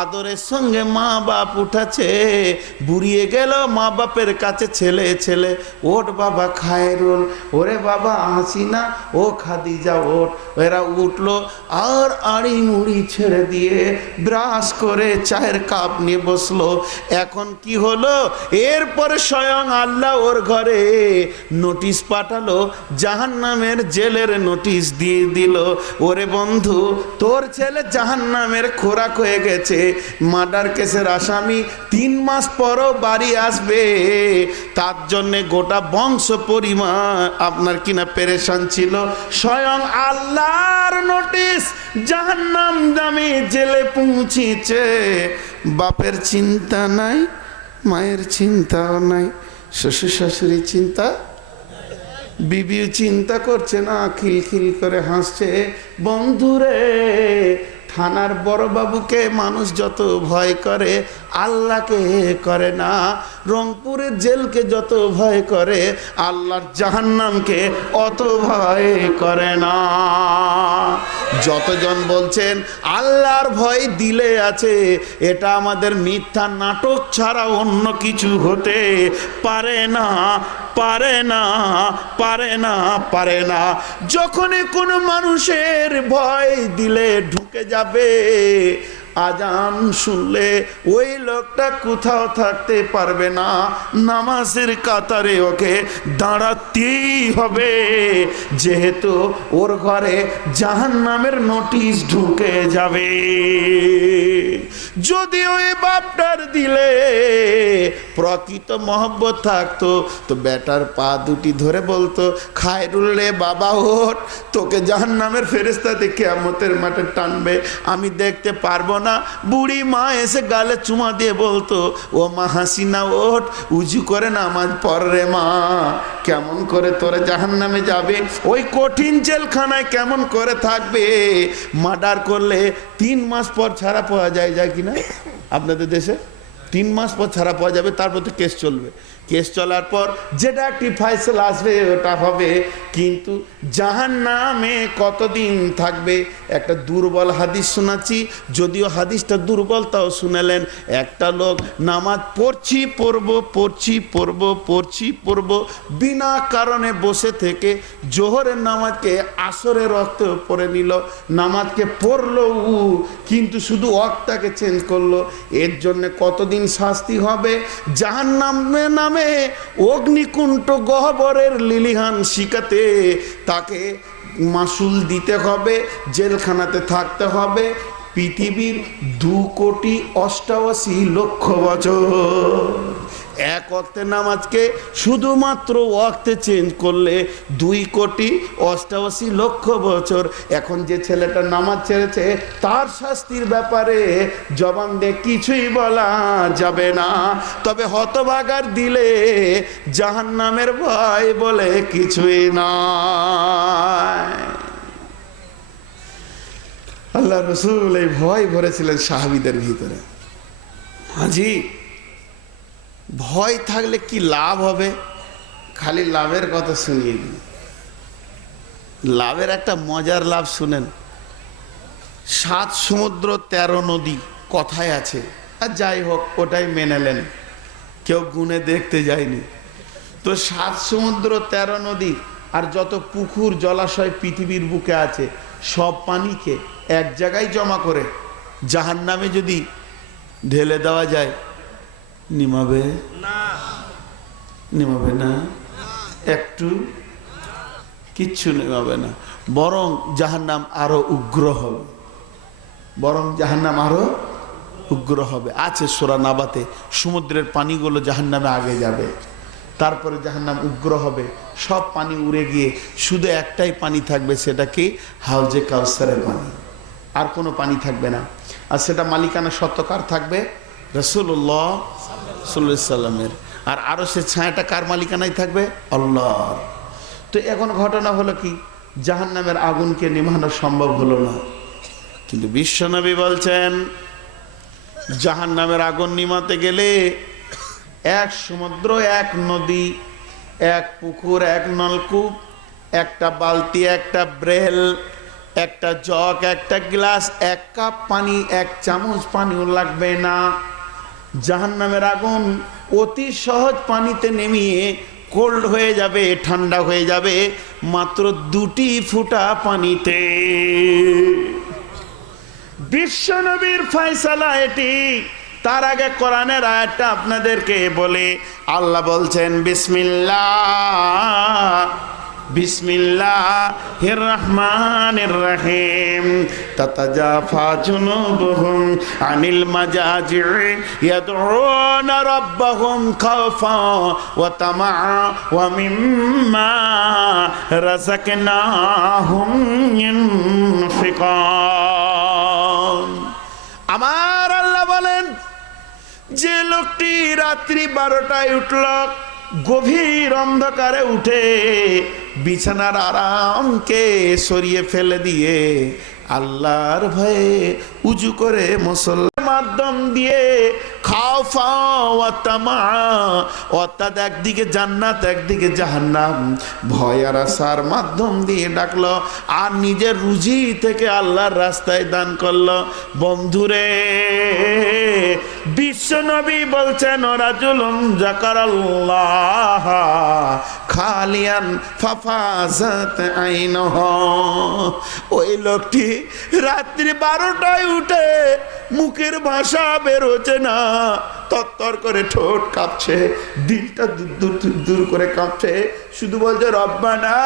আদরের সঙ্গে মা বাপ উঠাছে, বুড়িয়ে গেল মা বাপের কাছে, ছেলে ছেলে, ওঠ বাবা খায়রুল, ওরে বাবা হাসিনা, ও খাদিজা ওঠ। এরা উঠলো আর আড়ি মুড়ি ছেড়ে দিয়ে ব্রাশ করে চায়ের কাপ নিয়ে বসলো। এখন কি হলো, এরপরে স্বয়ং আল্লাহ ওর ঘরে নোটিশ পাঠালো, জাহান্নামের জেলের নোটিশ দিয়ে দিল, ওরে বন্ধু তোর ছেলে জাহান্নামের খোরাক হয়ে গেছে, মার্ডার কেসের আসামি, 3 মাস পরও বাড়ি আসবে। তার জন্যে গোটা বংশ পরিবার আপনার কিনা পেরেশান ছিল। স্বয়ং আল্লাহর নোটিশ জাহান্নাম দামি জেলে পৌঁছেছে। বাপের চিন্তা নাই, মায়ের চিন্তাও নাই, শ্বশুর শাশুড়ি চিন্তা, বিবিও চিন্তা করছে না, খিলখিল করে হাসছে। বন্ধুরে, থানার বড়বাবুকে মানুষ যত ভয় করে, আল্লাহকে করে না। রংপুরের জেলকে যত ভয় করে, আল্লাহর জাহান্নামকে অত ভয় করে না। যতজন বলছেন আল্লাহর ভয় দিলে আছে, এটা আমাদের মিথ্যা নাটক ছাড়া অন্য কিছু হতে পারে না, পারে না, পারে না, পারে না। যখনই কোনো মানুষের ভয় দিলে ঢুকে যাবে, আজান শুনলে ওই লোকটা কোথাও থাকতে পারবে না, নামাজের কাতারে ওকে দাঁড়াতেই হবে, যেহেতু ওর ঘরে জাহান্নামের নোটিশ ঢুকে যাবে। যদি ওই বাপটার দিলে প্রকৃত মহব্বত থাকতো, তো বেটার পা দুটি ধরে বলতো, খায়রুল রে বাবা ওঠ, তোকে জাহান্নামের ফেরেশতাতে কিয়ামতের মাঠে টানবে, আমি দেখতে পারবো না। বুড়ি মা এসে গালে চুমা দিয়ে বলতো, ও মা হাসিনা ওঠ, উজু করে নামাজ পড় রে মা, কেমন করে তোরে জাহান্নামে যাবে, ওই কঠিন জেলখানায় কেমন করে থাকবে। মার্ডার করলে 3 মাস পর ছাড়া পাওয়া যায়, যায় কিনা আপনাদের দেশে? 3 মাস পর ছাড়া পাওয়া যাবে, তারপর তো কেস চলবে। কেস চলার পর যেটা একটি ফাইসালা আসবে ওটা হবে। কিন্তু জাহান্নামে কতদিন থাকবে? একটা দুর্বল হাদিস শোনাচ্ছি, যদিও হাদিসটা দুর্বল তাও শুনালেন। একটা লোক নামাজ পড়বো বিনা কারণে বসে থেকে জোহরের নামাজকে আসরের রক্তে পড়ে নিল, নামাজকে পড়লো কিন্তু শুধু ওয়াক্তটাকে চেঞ্জ করলো। এর জন্য কতদিন শাস্তি হবে? জাহান্নামে নামে নামে অগ্নিকুণ্ঠ গহ্বরের লিলিহান শিকাতে তাকে মাসুল দিতে হবে, জেলখানাতে থাকতে হবে পৃথিবীর 2,88,00,000 বছর। এক ওয়াক্তের নামাজকে শুধুমাত্র ওয়াক্তে চেঞ্জ করলে 2,88,00,000 বছর। এখন যে ছেলেটা নামাজ ছেড়েছে তার শাস্তির ব্যাপারে জবান দিয়ে কিছুই বলা যাবে না, তবে হতভাগার দিলে জাহান্নামের ভয় বলে কিছুই নয়। আল্লাহ রসুল এই ভয় ভরেছিলেন সাহাবীদের ভিতরে। হাজি, ভয় থাকলে কি লাভ হবে? খালি লাভের কথা শুনিয়ে দিন। লাভের একটা মজার লাভ শুনেন। 7 সমুদ্র 13 নদী কথায় আছে, আর যাই হোক ওটাই মেনে নেন, কেউ গুনে দেখতে যায়নি। তো 7 সমুদ্র 13 নদী আর যত পুকুর জলাশয় পৃথিবীর বুকে আছে সব পানিকে এক জায়গায় জমা করে জাহান্নামে যদি ঢেলে দেওয়া যায়, নিমাবে না? নিমাবে না, একটু কিচ্ছু নিমাবে না, বরং জাহান্নাম আরো উগ্র হবে, বরং জাহান্নাম আরো উগ্র হবে। আছে সূরা নাবাতে, সমুদ্রের পানিগুলো জাহান্নামে আগে যাবে, তারপরে জাহান্নাম উগ্র হবে, সব পানি উড়ে গিয়ে শুধু একটাই পানি থাকবে, সেটা কি? হাউজে কাউসারের পানি, আর কোনো পানি থাকবে না। আর সেটা মালিকানা সত্যকার থাকবে রাসূলুল্লাহ সাল্লাল্লাহু আলাইহি সাল্লামের। আর আরো সে ছায়াটা কার মালিকানায় থাকবে? আল্লাহর। তো এখন ঘটনা হলো কি, জাহান্নামের আগুনকে নিভানো সম্ভব হলো না, কিন্তু বিশ্বনবী বলছেন জাহান্নামের আগুন নিভাতে গেলে 1 সমুদ্র 1 নদী, 1 পুকুর 1 নলকূপ, একটা বালতি, একটা ব্রেল, একটা জগ, একটা গ্লাস, 1 কাপ পানি, 1 চামচ পানিও লাগবে না। জাহান্নামের আগুন অতি সহজ পানিতে নেমিয়ে কোল্ড হয়ে যাবে, ঠান্ডা হয়ে যাবে মাত্র 2টি ফুটা পানিতে। বিশ্বনবীর ফয়সালা এটি। তার আগে কোরআনের আয়াতটা আপনাদেরকে বলে, আল্লাহ বলছেন বিসমিল্লাহির রহমানির রহিম, তাতাজাফা জুনুবুহুম আনিল মাজাজি' ইয়াদউনা রাব্বাহুম খাওফা ওয়া তামাআ ওয়া মিম্মা রাযাকনাহুম ইউনফিকুন। আমার আল্লাহ বলেন, যে লোকটি রাত্রি 12টায় উঠল, গভীর অন্ধকারে উঠে বিছানার আরামকে সরিয়ে ফেলে দিয়ে আল্লাহর ভয়ে উজু করে মুসল্লার মাধ্যম দিয়ে খাওফা ওয়া তামা, অর্থাৎ একদিকে জান্নাত একদিকে জাহান্নাম, ভয় আর আশার মাধ্যম দিয়ে ডাকলো, আর নিজের রুজি থেকে আল্লাহর রাস্তায় দান করলো। বন্ধুরে, বিশ্বনবী বলছেন, রাজুলুন যাকারাল্লাহ খালিয়ান ফাফাজাত আইনুহু, ওই লোকটি রাত্রি 12টায় উঠে মুখের ভাষা বেরোচ্ছে না, তত্তর করে ঠোঁট কাঁপছে, দিলটা দূর দূর করে কাঁপছে, শুধু বলছে রব্বানা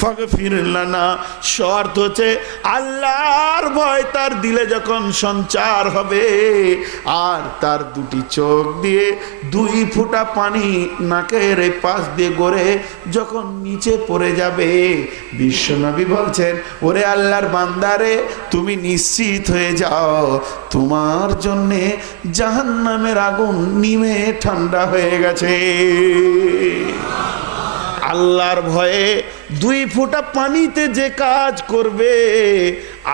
ফাগফির লানা। শর্ত হচ্ছে আল্লাহর ভয় তার দিলে যখন সঞ্চার হবে, আর তার 2টি চোখ দিয়ে 2 ফোঁটা পানি নাকের পাশ দিয়ে গড়ে যখন নিচে পড়ে যাবে, বিশ্বনবী বলছেন, ওরে আল্লাহর বান্দারে, তুমি নিশ্চিত হয়ে যাও, তোমার জন্যে জাহান্নামের আগুন নিমে ঠান্ডা হয়ে গেছে। আল্লাহর ভয়ে 2 ফোঁটা পানিতে যে কাজ করবে,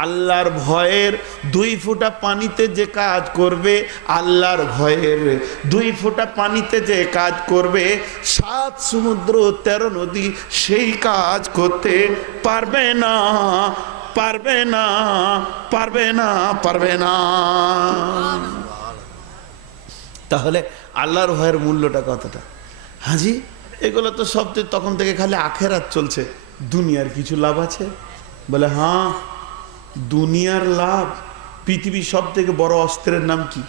আল্লাহর ভয়ের 2 ফোঁটা পানিতে যে কাজ করবে, আল্লাহর ভয়ের 2 ফোঁটা পানিতে যে কাজ করবে, 7 সমুদ্র 13 নদী সেই কাজ করতে পারবে না, পারবে না, পারবে না, পারবে না। তাহলে আল্লাহর ভয়ের মূল্যটা কতটা? হাজি, এগুলো তো সব তখন থেকে খালি আখেরাত চলছে, দুনিয়ার কিছু লাভ আছে? বলে হ্যাঁ, দুনিয়ার লাভ। পৃথিবীর সব থেকে বড় অস্ত্রের নাম কি?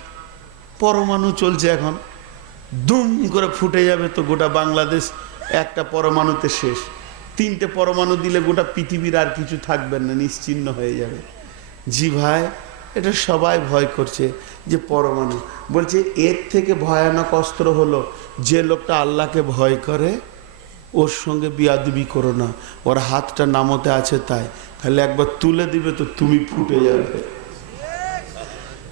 পরমাণু চলছে এখন, দুম করে ফুটে যাবে তো গোটা বাংলাদেশ একটা পরমাণুতে শেষ। 3টে পরমাণু দিলে গোটা পৃথিবীর আর কিছু থাকবে না, নিশ্চিহ্ন হয়ে যাবে। জি ভাই, এটা সবাই ভয় করছে যে পরমাণু। বলছে এর থেকে ভয়ানক অস্ত্র হলো যে লোকটা আল্লাহকে ভয় করে ওর সঙ্গে বিয়াদবি করো না, ওর হাতটা নামতে আছে তাই, খালি একবার তুলে দিবে তো তুমি ফুটে যাবে,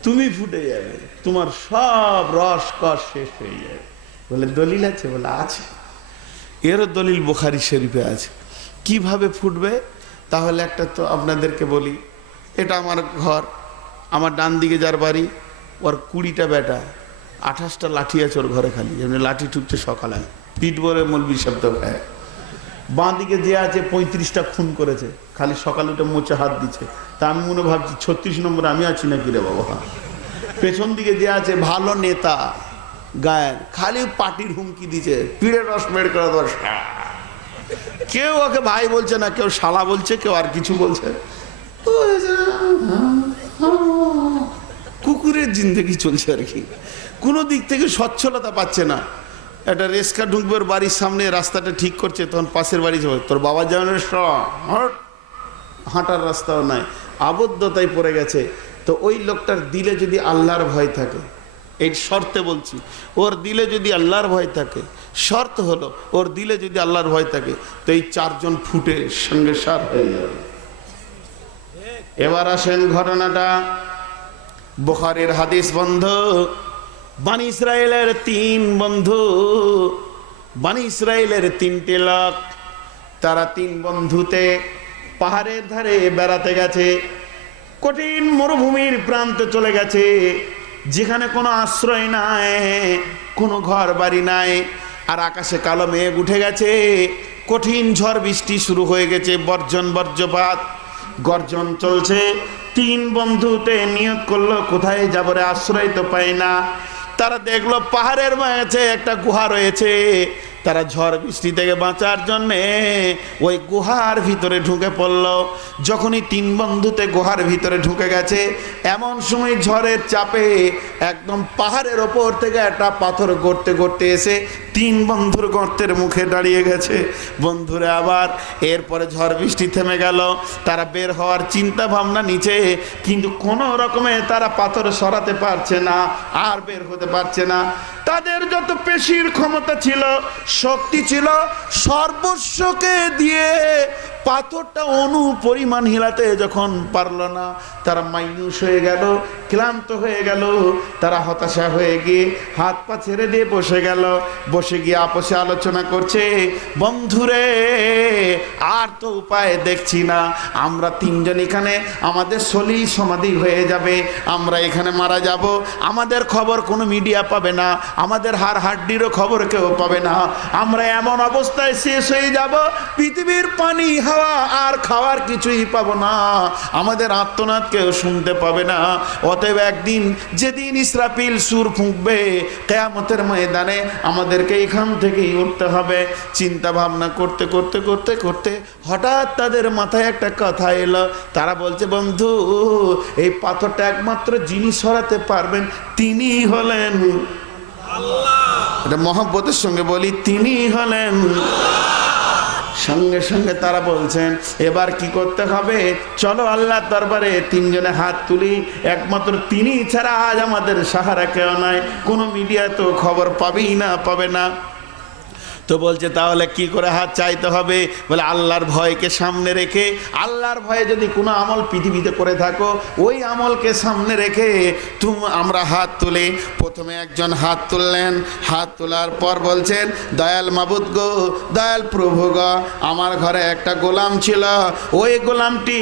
তুমি ফুটে যাবে, তোমার সব রস কস শেষ হয়ে যাবে। বলে দলিল আছে? বলে আছে। এরও দলিল বুখারী শরীফে আছে। কিভাবে ফুটবে? তাহলে একটা তো আপনাদেরকে বলি। এটা আমার ঘর, আমার ডান দিকে যার বাড়ি ওর 20টা বেটা, 28টা লাঠি আছে ওর ঘরে, খালি যেমনি লাঠি ঠুকছে সকালে, পিঠ বলে মলবি শব্দ খায়। বাঁ দিকে যে আছে 35টা খুন করেছে, খালি সকালে উঠে মোচে হাত দিচ্ছে। তা আমি মনে ভাবছি 36 নম্বর আমি আছি নাকি রে বাবা। পেছন দিকে যে আছে ভালো নেতা গায়ের, খালি পার্টির হুমকি দিচ্ছে, পিড়ে রস বের করে দেওয়ার। কেউ ওকে ভাই বলছে না, কেউ শালা বলছে, কেউ আর কিছু বলছে। কুকুরের জিন্দেগি চলছে আর কি, কোনো দিক থেকে সচ্ছলতা পাচ্ছে না। একটা রেস্কা ঢুকবে ওর বাড়ির সামনে, রাস্তাটা ঠিক করছে, তখন পাশের বাড়ি যাবে, তোর বাবা যাওয়ার হাঁটার রাস্তাও নাই, আবদ্ধতায় পড়ে গেছে। তো ওই লোকটার দিলে যদি আল্লাহর ভয় থাকে, এই শর্তে বলছি, ওর দিলে যদি আল্লাহর ভয় থাকে, শর্ত হলো ওর দিলে যদি আল্লাহর ভয় থাকে, তো এই 4জন ফুটে সঙ্গে সার হয়ে যাবে। এবার আসেন ঘটনাটা, বুখারীর হাদিস বন্ধু। বানি ইসরায়েলের 3 বন্ধু, বানি ইসরায়েলের 3টে লোক, তারা 3 বন্ধুতে পাহাড়ের ধারে বেড়াতে গেছে। কঠিন মরুভূমির প্রান্তে চলে গেছে, যেখানে কোনো আশ্রয় নাই, কোনো ঘর বাড়ি নাই, আর আকাশে কালো মেঘ উঠে গেছে, কঠিন ঝড় বৃষ্টি শুরু হয়ে গেছে, বজ্রপাত গর্জন চলছে। 3 বন্ধুতে নিয়ত করলো কোথায় যাবো রে, আশ্রয় তো পাই না। তারা দেখলো পাহাড়ের মাঝে একটা গুহা রয়েছে, তারা ঝড় বৃষ্টি থেকে বাঁচার জন্যে ওই গুহার ভিতরে ঢুকে পড়লো। যখনই 3 বন্ধুতে গুহার ভিতরে ঢুকে গেছে, এমন সময় ঝড়ের চাপে একদম পাহাড়ের ওপর থেকে একটা পাথর গড়তে গড়তে এসে 3 বন্ধুর গর্তের মুখে দাঁড়িয়ে গেছে। বন্ধুরা আবার এরপরে ঝড় বৃষ্টি থেমে গেল, তারা বের হওয়ার চিন্তা ভাবনা নিচে, কিন্তু কোনো রকমে তারা পাথর সরাতে পারছে না, আর বের হতে পারছে না। তাদের যত পেশির ক্ষমতা ছিল, শক্তি ছিল, সর্বস্বকে দিয়ে পাথরটা পরিমাণ হিলাতে যখন পারলো না, তারা মাইনুস হয়ে গেল, ক্লান্ত হয়ে গেল। তারা হতাশা হয়ে গিয়ে হাত পা ছেড়ে দিয়ে বসে গেল। বসে গিয়ে আপসে আলোচনা করছে, বন্ধুরে আর তো উপায় দেখছি না, আমরা 3 জন এখানে, আমাদের সলি সমাধি হয়ে যাবে, আমরা এখানে মারা যাব, আমাদের খবর কোনো মিডিয়া পাবে না, আমাদের হাড্ডিরও খবর কেউ পাবে না, আমরা এমন অবস্থায় শেষ হয়ে যাব, পৃথিবীর পানি হাওয়া আর খাওয়ার কিছুই পাবো না, আমাদের আর্তনাদ কেউ শুনতে পাবে না। অতএব একদিন যেদিন ইসরাফিল সুর ফুঁকবে কিয়ামতের ময়দানে, আমাদেরকে এখান থেকেই উঠতে হবে। চিন্তা ভাবনা করতে করতে করতে করতে হঠাৎ তাদের মাথায় একটা কথা এলো। তারা বলছে, বন্ধু এই পাথরটা একমাত্র যিনি সরাতে পারবেন তিনি হলেন আল্লাহ। এটা মহব্বতের সঙ্গে বলি, তিনি হলেন সঙ্গে সঙ্গে তারা বলছেন, এবার কি করতে হবে, চলো আল্লাহর দরবারে 3 জনে হাত তুলি, একমাত্র তিনি ছাড়া আজ আমাদের সাহারা কেউ নাই, কোনো মিডিয়া তো খবর পাবেই না, পাবে না। তো বলছে তাহলে কি করে হাত চাইতে হবে? বলে আল্লাহর ভয়কে সামনে রেখে, আল্লাহর ভয়ে যদি কোনো আমল পৃথিবীতে করে থাকো, ওই আমলকে সামনে রেখে আমরা হাত তুলি। প্রথমে একজন হাত তুললেন, হাত তোলার পর বলছেন, দয়াল মাবুদ গো, দয়াল প্রভু গো, আমার ঘরে একটা গোলাম ছিল, ওই গোলামটি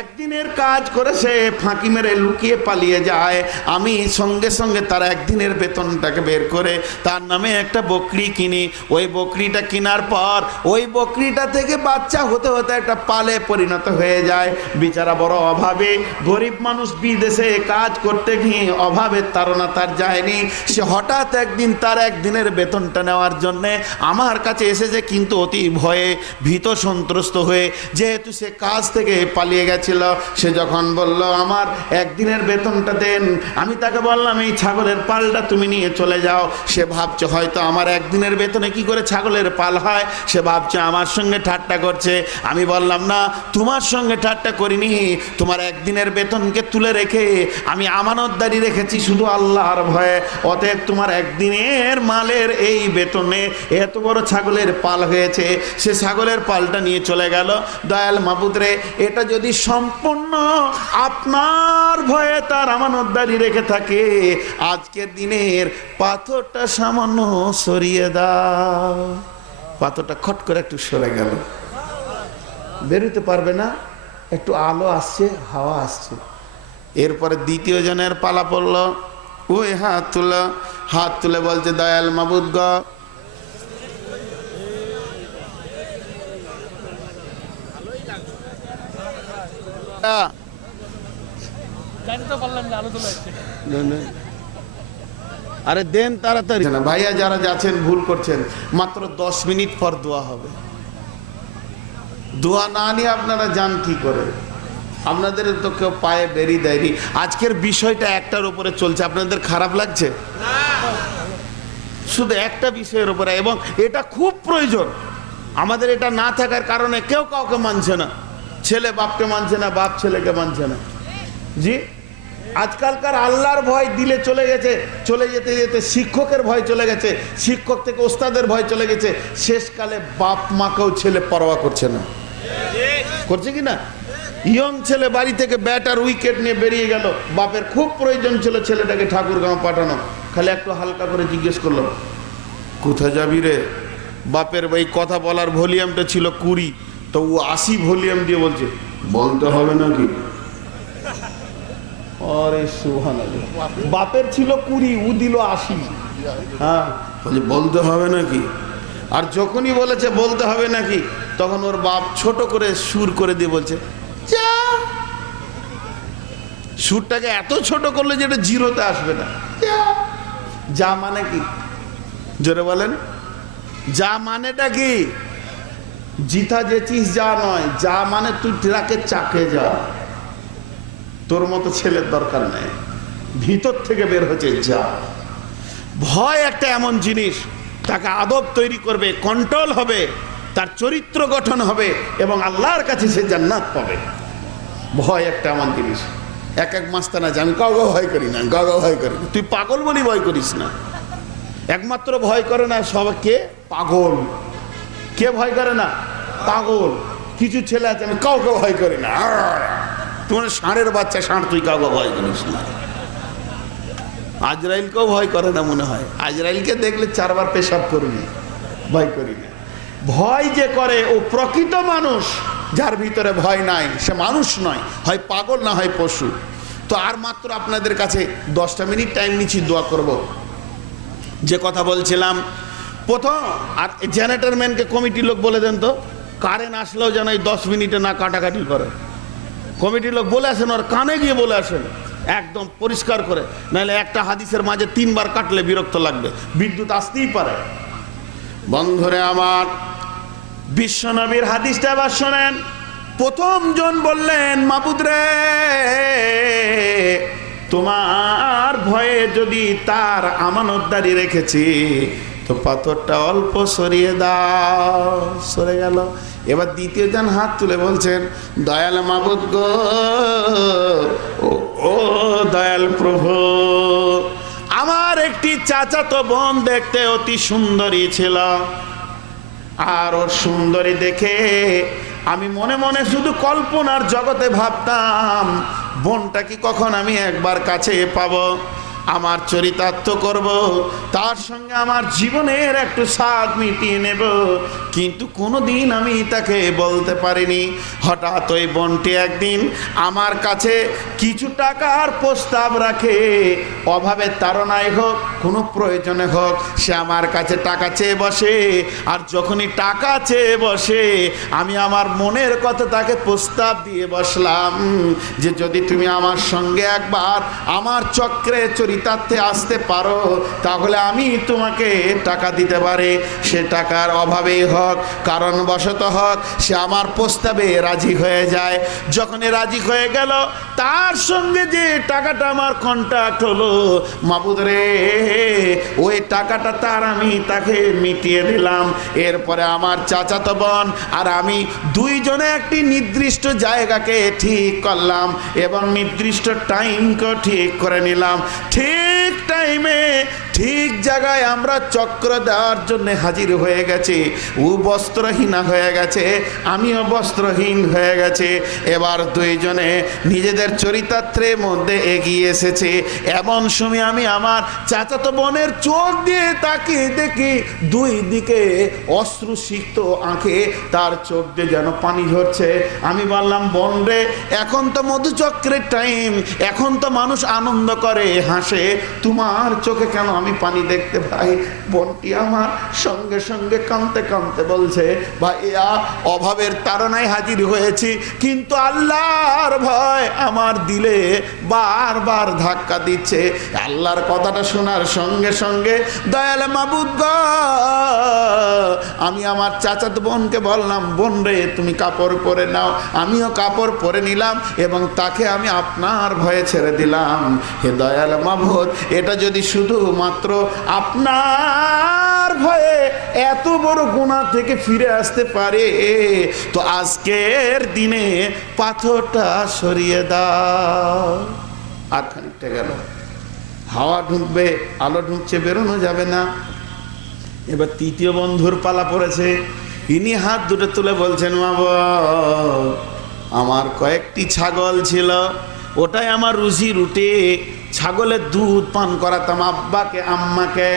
একদিনের কাজ করেছে, ফাঁকি মেরে লুকিয়ে পালিয়ে যায়, আমি সঙ্গে সঙ্গে তার একদিনের বেতনটাকে বের করে তার নামে একটা বকরি কিনি, ওই বকরিটা কেনার পর ওই বকরিটা থেকে বাচ্চা হতে হতে একটা পালে পরিণত হয়ে যায়। বিচারা বড় অভাবে, গরিব মানুষ, বিদেশে কাজ করতে গিয়ে অভাবের তাড়না তার যায়নি। সে হঠাৎ একদিন তার একদিনের বেতনটা নেওয়ার জন্যে আমার কাছে এসেছে, কিন্তু অতি ভয়ে ভীত সন্ত্রস্ত হয়ে, যেহেতু সে কাজ থেকে পালিয়ে গেছিল। সে যখন বলল আমার একদিনের বেতনটা দেন, আমি তাকে বললাম এই ছাগলের পালটা তুমি নিয়ে চলে যাও। সে ভাবছে হয়তো আমার একদিনের বেতনে কি করে ছাগলের পাল হয়, সে ভাবছে আমার সঙ্গে ঠাট্টা করছে। আমি বললাম না, তোমার সঙ্গে ঠাট্টা করিনি, তোমার একদিনের বেতনকে তুলে রেখে আমি আমানতদারি রেখেছি শুধু আল্লাহর ভয়ে। অতএব তোমার একদিনের মালের এই বেতনে এত বড় ছাগলের পাল হয়েছে। সে ছাগলের পালটা নিয়ে চলে গেল। দয়াল মাবুদ রে, এটা যদি সম্পূর্ণ আপনার ভয়ে তার আমানতদারি রেখে থাকে, আজকের দিনের পাথরটা সামান্য সরিয়ে দাও। পাথরটা খট করে একটু সরে গেল, বেরোতে পারবে না, একটু আলো আসছে, হাওয়া আসছে। এরপরে দ্বিতীয় জনের পালা পড়লো। ওই হাত তুলে বলছে দয়াল মাবুদ গ, আরে দেন তাড়াতাড়ি। ভাইয়া যারা যাচ্ছেন ভুল করছেন, মাত্র 10 মিনিট পর দোয়া হবে। দোয়া না নিয়ে আপনারা যান কি করে? আপনাদের তো কেউ পায়ে বেরিয়ে দেয়নি। আজকের বিষয়টা একটার উপরে চলছে, আপনাদের খারাপ লাগছে? শুধু একটা বিষয়ের উপরে, এবং এটা খুব প্রয়োজন আমাদের। এটা না থাকার কারণে কেউ কাউকে মানছে না, ছেলে বাপকে মানছে না, বাপ ছেলেকে মানছে না। জি, আজকালকার আল্লাহর ভয় দিলে চলে গেছে, চলে যেতে যেতে শিক্ষকের ভয় চলে গেছে, শিক্ষক থেকে ওস্তাদের ভয় চলে গেছে, শেষকালে বাপ মাকেও ছেলে পরোয়া করছে না। করছে কি না? ইয়ং ছেলে বাড়ি থেকে ব্যাট আর উইকেট নিয়ে বেরিয়ে গেল, বাপের খুব প্রয়োজন ছিল ছেলেটাকে ঠাকুরগাঁও পাঠানো, খালি একটু হালকা করে জিজ্ঞেস করলো কোথায় যাবি রে? বাপের এই কথা বলার ভলিউমটা ছিল 20, তো ও 80 ভলিউম দিয়ে বলছে বলতে হবে নাকি? আরে সুবহানাল্লাহ, বাপের ছিল 20, ও দিল 80। হ্যাঁ, বলছে বলতে হবে নাকি? আর যখনই বলেছে বলতে হবে নাকি, তখন ওর বাপ ছোট করে সুর করে দিয়ে বলছে যা। সুরটাকে এত ছোট করলে যেটা জিরোতে আসবে না। যা মানে কি? জোরে বলেন, যা মানেটা কি? জিতা যেছিস যা নয়, যা মানে তুই ট্রাকের চাকে যা। তোর মতো ছেলের দরকার নেই, ভিতর থেকে বের হচ্ছে যা। ভয় একটা এমন জিনিস, তাকে আদব তৈরি করবে, কন্ট্রোল হবে, তার চরিত্র গঠন হবে এবং আল্লাহর কাছে সে জান্নাত পাবে। ভয় একটা এমন জিনিস। এক মাস্তানা যে আমি কাউকে ভয় করি না, কাউকে ভয় করি না। তুই পাগল বলি ভয় করিস না। একমাত্র ভয় করে না সবাইকে পাগল। কে ভয় করে না? পাগল। কিছু ছেলে আছে আমি কাউকে ভয় করি না, তোমার ষাঁড়ের বাচ্চা ষাঁড়, তুই কাউকে ভয় করিস না। আজরাইলকেও ভয় করে না মনে হয়, আজরাইলকে দেখলে 4 বার পেশাব করবি, ভয় করি না। ভয় যে করে ও প্রকৃত মানুষ, যার ভিতরে ভয় নাই সে মানুষ নয়, হয় পাগল না হয় পশু। তো আর মাত্র আপনাদের কাছে 10টা মিনিট টাইম নিচ্ছি, দোয়া করব। যে কথা বলছিলাম প্রথম, আর জেনারেটর ম্যানকে কমিটির লোক বলে দেন তো, কারেন্ট আসলেও যেন এই 10 মিনিটে না কাটাকাটি করে। কমিটির লোক বলে আসেন, আর কানে গিয়ে বলে আসেন একদম পরিষ্কার করে, নাহলে একটা হাদিসের মাঝে 3 বার কাটলে বিরক্ত লাগবে, বিদ্যুৎ আসতেই পারে। বন্ধুরে আমার, বিশ্বনবীর হাদিসটা আবার শোনেন। প্রথম জন বললেন মাবুদ রে, তোমার ভয়ে যদি তার আমানতদারি রেখেছি, তো পাথরটা অল্প সরিয়ে দাও। সরে গেল। এবার দ্বিতীয় জন হাত তুলে বলছেন দয়াল মাবুদ গো, ও দয়াল প্রভু, আমার একটি চাচাতো বোন দেখতে অতি সুন্দরী ছিল, আর ওর সুন্দরী দেখে আমি মনে মনে শুধু কল্পনার জগতে ভাবতাম বোনটা কি কখন আমি একবার কাছে পাবো। আমার চরিতার্থ করব, তার সঙ্গে আমার জীবনের একটু স্বাদ মিটিয়ে নেব, কিন্তু কোনোদিন আমি তাকে বলতে পারিনি। হঠাৎ ওই বোনটি একদিন আমার কাছে কিছু টাকার প্রস্তাব রাখে। অভাবের তাড়নায় হোক, কোনো প্রয়োজনে হোক, সে আমার কাছে টাকা চেয়ে বসে। আর যখনই টাকা চেয়ে বসে, আমি আমার মনের কথা তাকে প্রস্তাব দিয়ে বসলাম যে যদি তুমি আমার সঙ্গে একবার আমার চক্রে চরিতার্থে আসতে পারো, তাহলে আমি তোমাকে টাকা দিতে পারি। সে টাকার অভাবেই হোক, কারণবশত হোক, সে আমার প্রস্তাবে রাজি হয়ে যায়। যখনই রাজি হয়ে গেল, তার সঙ্গে যে টাকাটা আমার কন্ট্যাক্ট হলো, মাবুদ রে, ওই টাকাটা আমি তাকে মিটিয়ে দিলাম। এরপরে আমার চাচাতো বোন আর আমি দুইজনে একটি নির্দিষ্ট জায়গাকে ঠিক করলাম এবং নির্দিষ্ট টাইমকে ঠিক করে নিলাম। ঠিক টাইমে ঠিক জায়গায় আমরা চক্র দেওয়ার জন্য হাজির হয়ে গেছি। ও বস্ত্রহীনা হয়ে গেছে, আমিও বস্ত্রহীন হয়ে গেছে। এবার দুইজনে নিজেদের চরিতার্থের মধ্যে এগিয়ে এসেছে। এমন সময় আমি আমার চাচাতো বোনের চোখ দিয়ে তাকিয়ে দেখি দুই দিকে অশ্রুসিক্ত আঁখে তার চোখ দিয়ে যেন পানি ঝরছে। আমি বললাম, বোন রে, এখন তো মধুচক্রের টাইম, এখন তো মানুষ আনন্দ করে, হাসে, তোমার চোখে কেন আমি পানি দেখতে পাই? বোনটি আমার সঙ্গে সঙ্গে কাঁদতে কাঁদতে বলছে, ভাইয়া, অভাবের তাড়নায় হাজির হয়েছি, কিন্তু আল্লাহর ভয় আমার দিলে বারবার ধাক্কা দিচ্ছে। আল্লাহর কথাটা শোনার সঙ্গে সঙ্গে দয়াল মাবুদ গো, আমি আমার চাচাতো বোনকে বললাম, বোন রে, তুমি কাপড় পরে নাও। আমিও কাপড় পরে নিলাম এবং তাকে আমি আপনার ভয়ে ছেড়ে দিলাম। হে দয়াল মাবুদ, এটা যদি শুধু মাত্র আপনার ভয়ে এত বড় গুনাহ থেকে ফিরে আসতে পারে, তো আজকের দিনে পাথরটা সরিয়ে দাও। আর খানিকটা গেল, হাওয়া ঢুকবে, আলো ঢুকছে, বেরোনো যাবে না। এবার তৃতীয় বন্ধুর পালা পড়েছে। ইনি হাত দুটো তুলে বলছেন, বাবা, আমার কয়েকটি ছাগল ছিল, ওটাই আমার রুজি রুটি। ছাগলের দুধ পান করাতাম আব্বাকে আম্মাকে।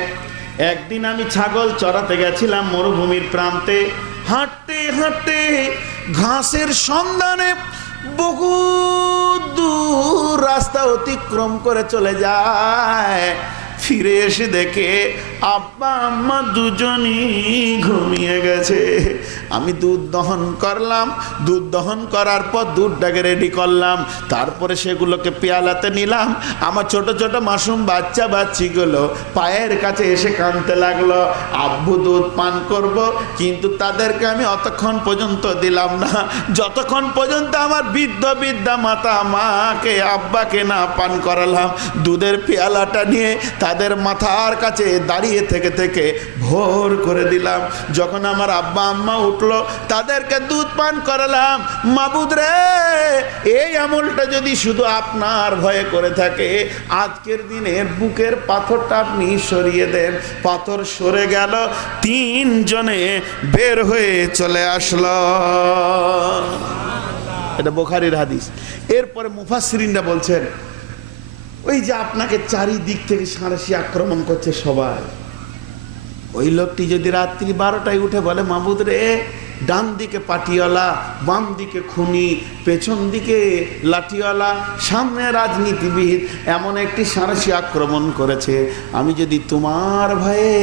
একদিন আমি ছাগল চড়াতে গেছিলাম মরুভূমির প্রান্তে। হাঁটতে হাঁটতে ঘাসের সন্ধানে বহু দূর রাস্তা অতিক্রম করে চলে যায়। ফিরে এসে দেখে আব্বা আম্মা দুজনই ঘুমিয়ে গেছে। আমি দুধ দহন করলাম, দুধ দহন করার পর দুধটাকে রেডি করলাম, তারপরে সেগুলোকে পেয়ালাতে নিলাম। আমার ছোট ছোট মাসুম বাচ্চা বাচ্চিগুলো পায়ের কাছে এসে কাঁদতে লাগলো, আব্বু দুধ পান করব, কিন্তু তাদেরকে আমি অতক্ষণ পর্যন্ত দিলাম না যতক্ষণ পর্যন্ত আমার বৃদ্ধা মাতা মাকে আব্বাকে না পান করালাম। দুধের পেয়ালাটা নিয়ে তাদের মাথার কাছে দাঁড়িয়ে থেকে থেকে ভোর করে দিলাম। যখন আমার আব্বা আম্মা উঠলো, তাদেরকে দুধ পান করালাম। মাবুদ রে, এই আমলটা যদি শুধু আপনার ভয়ে করে থাকে, আজকের দিনের বুকের পাথরটা আপনি সরিয়ে দেন। পাথর সরে গেল, তিনজনে বের হয়ে চলে আসলো। এটা বুখারীর হাদিস। এরপরে মুফাসসিরিনরা বলছেন, ওই যে আপনাকে চারিদিক থেকে সাঁড়াশি আক্রমণ করছে সবাই, ওই লোকটি যদি রাত্রি 12টায় উঠে বলে, মাবুদ রে, ডান দিকে পাটিওয়ালা, বাম দিকে খুনি, পেছন দিকে লাঠিওয়ালা, সামনে রাজনীতিবিদ, এমন একটি সাঁড়াশি আক্রমণ করেছে, আমি যদি তোমার ভয়ে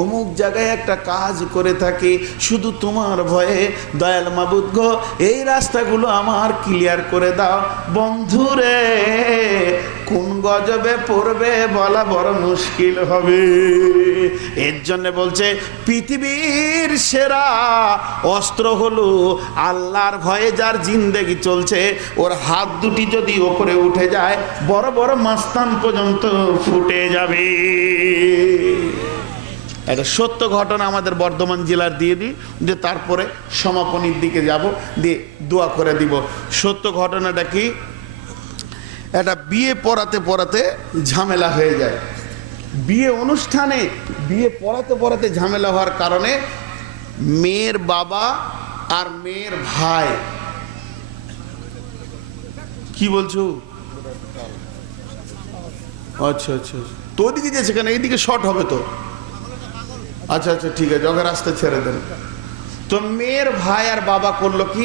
অমুক জায়গায় একটা কাজ করে থাকি, শুধু তোমার ভয়ে, দয়াল মাবুদ গো, এই রাস্তাগুলো আমার ক্লিয়ার করে দাও। বন্ধুরে, কোন গজবে পড়বে বলা বড় মুশকিল হবে। এর জন্য বলছে, পৃথিবীর সেরা অস্ত্র হলো আল্লাহর ভয়ে যার জিন্দেগি চলছে, ওর হাত দুটি যদি ওপরে উঠে যায়, বড় বড় মাস্তান পর্যন্ত ফুটে যাবে। একটা সত্য ঘটনা আমাদের বর্ধমান জেলার দিয়ে দিই, যে তারপরে সমাপনীর দিকে যাব, দিয়ে দোয়া করে দিব। সত্য ঘটনাটা কি? একটা বিয়ে পড়াতে পড়াতে ঝামেলা হয়ে যায়। বিয়ে অনুষ্ঠানে বিয়ে পড়াতে পড়াতে ঝামেলা হওয়ার কারণে মেয়ের বাবা আর মেয়ের ভাই, কি বলছো, আচ্ছা আচ্ছা আচ্ছা। তো ওদিকে যেছে কেন, এইদিকে শর্ট হবে তো। আচ্ছা আচ্ছা ঠিক আছে, ওকে রাস্তা ছেড়ে দেন। তো মেয়ের ভাই আর বাবা করলো কি,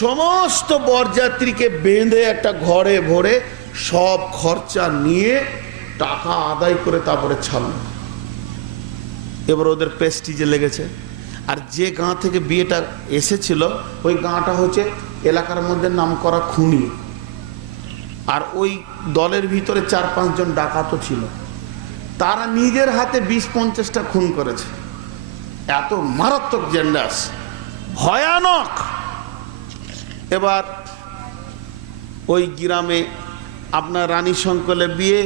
সমস্ত বরযাত্রীকে বেঁধে একটা ঘরে ভরে সব খরচা নিয়ে টাকা আদায় করে তারপরে ছাড়লো। এবার ওদের প্রেস্টিজে লেগেছে। আর যে গাঁ থেকে বিয়েটা এসেছিল ওই গাঁটা হচ্ছে এলাকার মধ্যে নামকরা খুনি। আর ওই দলের ভিতরে 4-5 জন ডাকাতও ছিল। তারা নিজের হাতে 20-50টা খুন করেছে। এত মারাত্মক জেন্ডাস, ভয়ানক। এবার ওই গ্রামে আপনার রানী শঙ্কলে বিয়ে,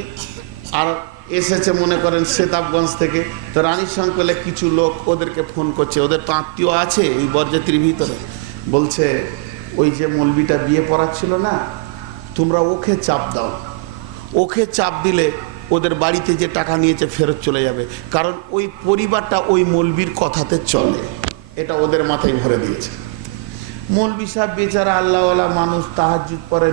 আর এসেছে মনে করেন সেতাবগঞ্জ থেকে। তো রানী শঙ্কলে কিছু লোক ওদেরকে ফোন করছে, ওদের তো আত্মীয় আছে এই বরযাত্রীর ভিতরে। বলছে ওই যে মৌলবিটা বিয়ে পড়াচ্ছিল না, তোমরা ওকে চাপ দাও। ওকে চাপ দিলে ওদের বাড়িতে যে টাকা নিয়েছে ফেরত চলে যাবে, কারণ ওই পরিবারটা ওই মৌলবির কথাতে চলে। এটা ওদের মাথায় ভরে দিয়েছে। মৌলবি সাহেব বেচারা আল্লাহওয়ালা মানুষ, তাহাজ্জুদ পরে,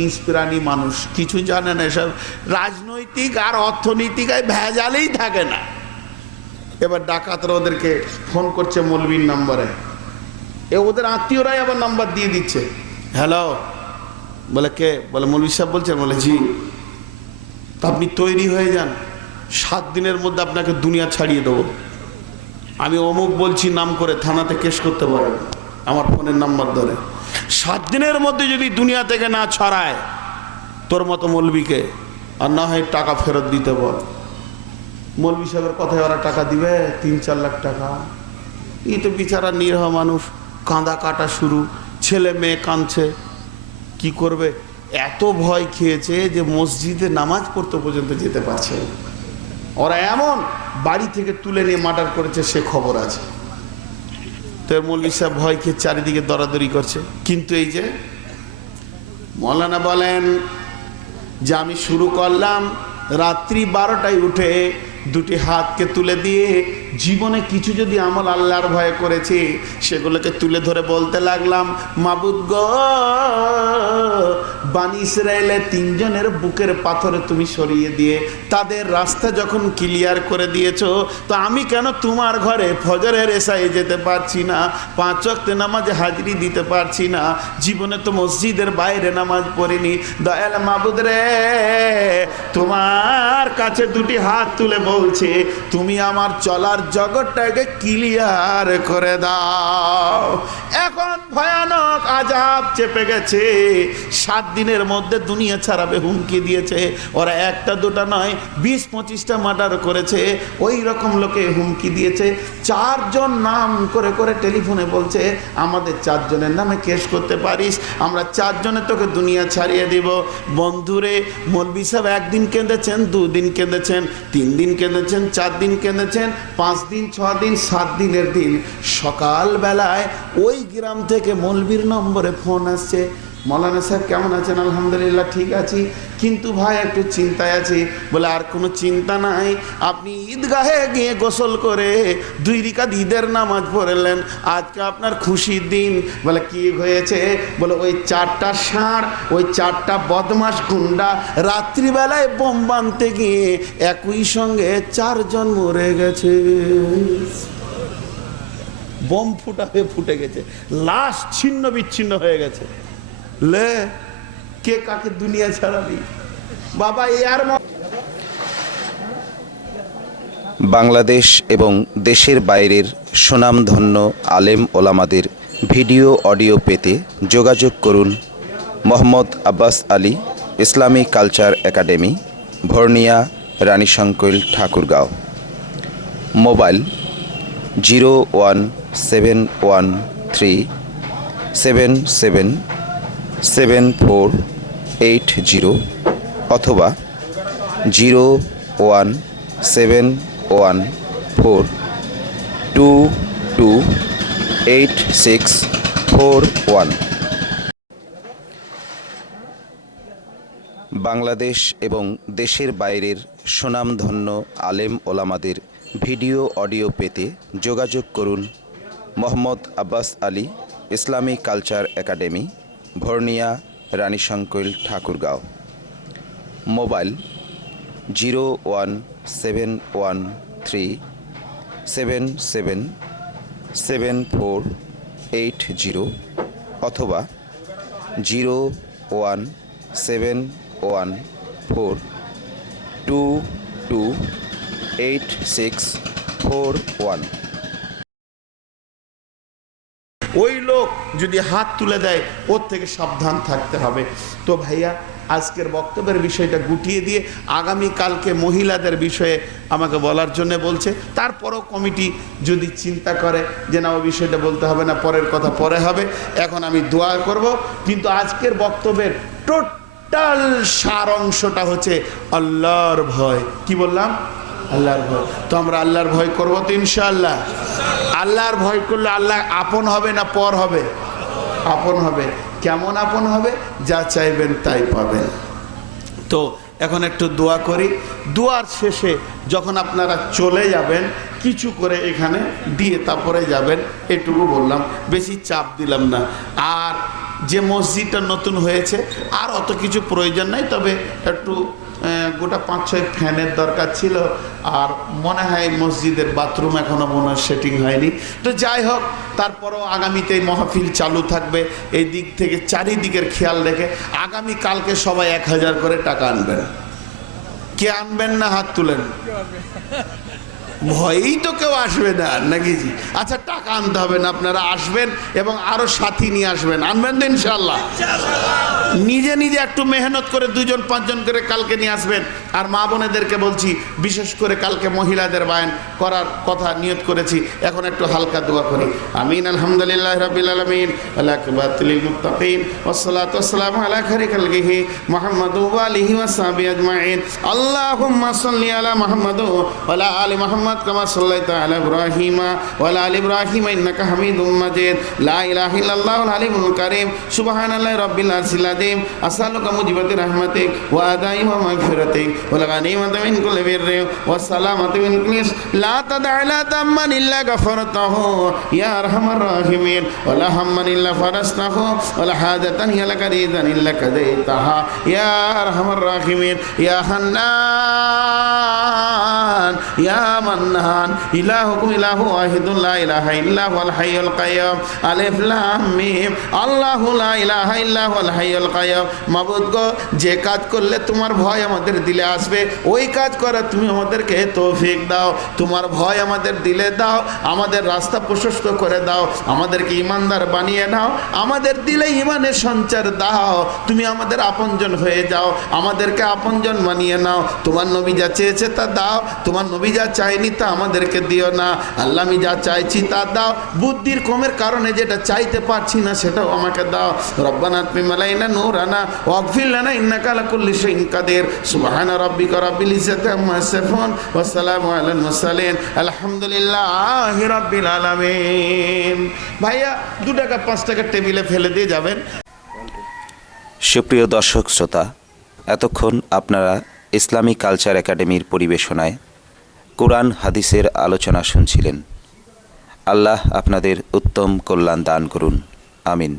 নিষ্প্রাণী মানুষ, কিছু জানে না। এসব রাজনৈতিক আর অর্থনৈতিক ভেজালেই থাকে না। এবার ডাকাতরা ওদেরকে ফোন করছে মৌলবির নম্বরে। ওদের আত্মীয়রাই আবার নাম্বার দিয়ে দিচ্ছে। হ্যালো, বলে কে? বলে মৌলবি সাহেব বলছেন। বলে জি। তা আপনি তৈরি হয়ে যান, 7 দিনের মধ্যে আপনাকে দুনিয়া ছাড়িয়ে দেবো। আমি অমুক বলছি নাম করে, থানাতে কেস করতে পারবেন আমার ফোনের নাম্বার ধরে। 7 দিনের মধ্যে যদি দুনিয়া থেকে না ছড়ায় তোর মতো মৌলবিকে, আর না হয় টাকা ফেরত দিতে বল। মৌলবি সাহেবের কথায় ওরা টাকা দিবে 3-4 লাখ টাকা। এই তো বিচারা নিরহ মানুষ, কাঁদা কাটা শুরু, ছেলে মেয়ে কাঁদছে। কি করবে? এত ভয় খেয়েছে যে মসজিদে নামাজ পড়তে পর্যন্ত যেতে পারছে। ওরা এমন বাড়ি থেকে তুলে নিয়ে মার্ডার করেছে সে খবর আছে। তো মৌলবি সাহেব ভয় খেয়ে চারিদিকে দরাদরি করছে। কিন্তু এই যে মৌলানা বলেন যে আমি শুরু করলাম রাত্রি 12টায় উঠে 2টি হাতকে তুলে দিয়ে জীবনে কিছু যদি আমল আল্লাহর ভয়ে করেছি সেগুলোকে তুলে ধরে বলতে লাগলাম, মাবুদ গো, বানি ইসরায়েলের 3 জনের বুকের পাথরে তুমি সরিয়ে দিয়ে তাদের রাস্তা যখন ক্লিয়ার করে দিয়েছো, তো আমি কেন তোমার ঘরে ফজরের এশায় যেতে পারছি না, 5 ওয়াক্ত নামাজে হাজিরি দিতে পারছি না, জীবনে তো মসজিদের বাইরে নামাজ পড়িনি। দয়াল মাবুদ রে, তোমার কাছে 2টি হাত তুলে বলছে তুমি আমার চলার জগৎটাকে ক্লিয়ার করে দাও। এখন ভয়ানক আযাব চেপে গেছে। 7 দিনের মধ্যে দুনিয়া ছাড়াবে হুমকি দিয়েছে। ওরা 1টা 2টা নয়, 20-25টা মার্ডার করেছে। ওই রকম লোকে হুমকি দিয়েছে। 4 জন নাম করে করে টেলিফোনে বলছে আমাদের 4 জনের নামে কেস করতে পারিস, আমরা 4 জনে তোকে দুনিয়া ছাড়িয়ে দিব। বন্ধুরে, মৌলবি সাহেব 1 দিন কেঁদেছেন, 2 দিন কেঁদেছেন, 3 দিন কেঁদেছেন, 4 দিন কেঁদেছেন, 5 দিন, 6 দিন, 7 দিনের দিন সকালবেলায় ওই গ্রাম থেকে মৌলবীর নম্বরে ফোন আসছে, মৌলানা সাহেব কেমন আছেন? আলহামদুলিল্লাহ ঠিক আছি, কিন্তু ভাই একটু চিন্তায় আছি। বলে আর কোনো চিন্তা নাই, আপনি ঈদগাহে গিয়ে গোসল করে 2 রাকাত ঈদের নামাজ পড়লেন, আজকে আপনার খুশির দিন। বলে কি হয়েছে? বলে ওই 4টা ষাঁড়, ওই 4টা বদমাশ গুন্ডা রাত্রিবেলায় বোম বানতে গিয়ে একই সঙ্গে 4 জন মরে গেছে। বোম ফুটে গেছে, লাশ ছিন্ন বিচ্ছিন্ন হয়ে গেছে। লে কে কাকে দুনিয়া ছাড়াবি বাবা? এর বাংলাদেশ এবং দেশের বাইরের সুনামধন্য আলেম ওলামাদের ভিডিও অডিও পেতে যোগাযোগ করুন মোহাম্মদ আব্বাস আলী ইসলামী কালচার একাডেমি, ভর্নিয়া, রানীশঙ্কৈল, ঠাকুরগাঁও। মোবাইল 01713777480 অথবা 01714228641। বাংলাদেশ এবং দেশের বাইরের সুনামধন্য আলেম ওলামাদের ভিডিও অডিও পেতে যোগাযোগ করুন মোহাম্মদ আব্বাস আলী ইসলামী কালচার একাডেমি, ভর্নিয়া, রানীশঙ্কৈল, ঠাকুরগাঁও। মোবাইল 017137777480 অথবা 01714228641। ওই লোক যদি হাত তুলে দেয় ওর থেকে সাবধান থাকতে হবে। তো ভাইয়া আজকের বক্তব্যের বিষয়টা গুটিয়ে দিয়ে আগামী কালকে মহিলাদের বিষয়ে আমাকে বলার জন্য বলছে। তারপরও কমিটি যদি চিন্তা করে যে না, ওই বিষয়টা বলতে হবে না, পরের কথা পরে হবে, এখন আমি দোয়া করব। কিন্তু আজকের বক্তব্যের টোটাল সার অংশটা হচ্ছে আল্লাহর ভয়। কি বললাম? আল্লাহর ভয়। তো আমরা আল্লাহর ভয় করবো তো ইনশাআল্লাহ। আল্লাহর ভয় করলে আল্লাহ আপন হবে না পর হবে? আপন হবে। কেমন আপন হবে? যা চাইবেন তাই পাবেন। তো এখন একটু দোয়া করি। দোয়ার শেষে যখন আপনারা চলে যাবেন কিছু করে এখানে দিয়ে তারপরে যাবেন, এটুকু বললাম, বেশি চাপ দিলাম না। আর যে মসজিদটা নতুন হয়েছে আর অত কিছু প্রয়োজন নাই, তবে একটু গোটা 5-6 ফ্যানের দরকার ছিল। আর মনে হয় মসজিদের বাথরুম এখনো মনে হয় সেটিং হয়নি। তো যাই হোক, তারপরও আগামীতে মাহফিল চালু থাকবে। এই দিক থেকে চারিদিকের খেয়াল রেখে আগামী কালকে সবাই 1000 করে টাকা আনবেন। কে আনবেন না হাত তুলেন? ভয়েই তো কেউ আসবে না নাকি জি? আচ্ছা, টাকা আনতে হবে না, আপনারা আসবেন এবং আরো সাথী নিয়ে আসবেন। আনবেন তো ইনশাআল্লাহ? নিজে নিজে একটু মেহনত করে 2-5 জন করে কালকে নিয়ে আসবেন। আর মা বোনেদেরকে বলছি, বিশেষ করে কালকে মহিলাদের বায়ান করার কথা নিয়ত করেছি। এখন একটু হালকা দোয়া করি। আমিন। আলহামদুলিল্লাহ রাব্বিল আলামিন ওয়া আকিবাতুল লিল মুত্তাকিন ওয়াসসালাতু ওয়াসসালামু আলা খায়রি খালকিহি মুহাম্মাদু ওয়া আলিহি ওয়া সাহবিহি আজমাইন। আল্লাহুম্মা সাল্লি আলা মুহাম্মাদ ওয়া আলা আলি মুহাম্মাদ কামা সাল্লাইতা আলা ইব্রাহিম ওয়া আলা আলি ইব্রাহিম ইন্নাকা হামিদুম মাজিদ। লা ইলাহা ইল্লাল্লাহুল আলিমুল কারীম। সুবহানাল্লাহি রাব্বিল আরশিল আযীম। আসআলুকা মুজিবাতি রাহমাতিক ওয়া আদাই ওয়া মাগফিরাতিক ওয়া গানিমাতা মিন কুল্লি বিররি ওয়া সালামাতা মিন কুল্লি লা তাদা লা তাম্মান ইল্লা গাফারতাহু ইয়া আরহামার রাহিমিন ওয়া লা হাম্মান ইল্লা ফারাস্তাহু ওয়া লা হাদাতান ইয়া লাকা রিদান ইল্লা কাদাইতাহা ইয়া আরহামার রাহিমিন ইয়া হান্নান ইয়া মান্নান ইলাহুকুম ইলাহু ওয়াহিদুন লা ইলাহা ইল্লা হুয়াল হাইয়ুল কাইয়্যুম। আলিফ লাম মিম। আল্লাহু লা ইলাহা ইল্লা হুয়াল হাইয়ুল কাইয়্যুম। মাবুদ গো, যে কাজ করলে তোমার ভয় আমাদের দিলে আসবে, ওই কাজ করার তুমি আমাদেরকে তৌফিক দাও। তোমার ভয় আমাদের দিলে দাও, আমাদের রাস্তা প্রশস্ত করে দাও, আমাদেরকে ইমানদার বানিয়ে নাও, আমাদের দিলে ইমানের সঞ্চার দাও। তুমি আমাদের আপনজন হয়ে যাও, আমাদেরকে আপনজন বানিয়ে নাও। তোমার নবী যা চেয়েছে তা দাও, তোমার নবী যা চাইনি তা আমাদেরকে দিও না। আল্লাহ, আমি যা চাইছি তা দাও। বুদ্ধির কমের কারণে যেটা চাইতে পারছি না সেটাও আমাকে দাও। রব্বানা আতমিম আলাইনা নূরানা ওয়াগফির লানা ইন্নাকা আলা কুল্লি শাইইন কাদির। সুবহানা রাব্বিকা রাব্বিল ইজ্জাতি আম্মা ইয়াসিফুন ওয়া সালামু আলাল মুরসালিন আলহামদুলিল্লাহি রাব্বিল আলামিন। ভাইয়া 2 টাকা 5 টাকা টেবিলে ফেলে দিয়ে যাবেন। সুপ্রিয় দর্শক শ্রোতা, এতক্ষণ আপনারা ইসলামিক কালচার একাডেমির পরিবেশনায় কোরআন হাদিসের আলোচনা শুনছিলেন। আল্লাহ আপনাদের উত্তম কল্যাণ দান করুন। আমিন।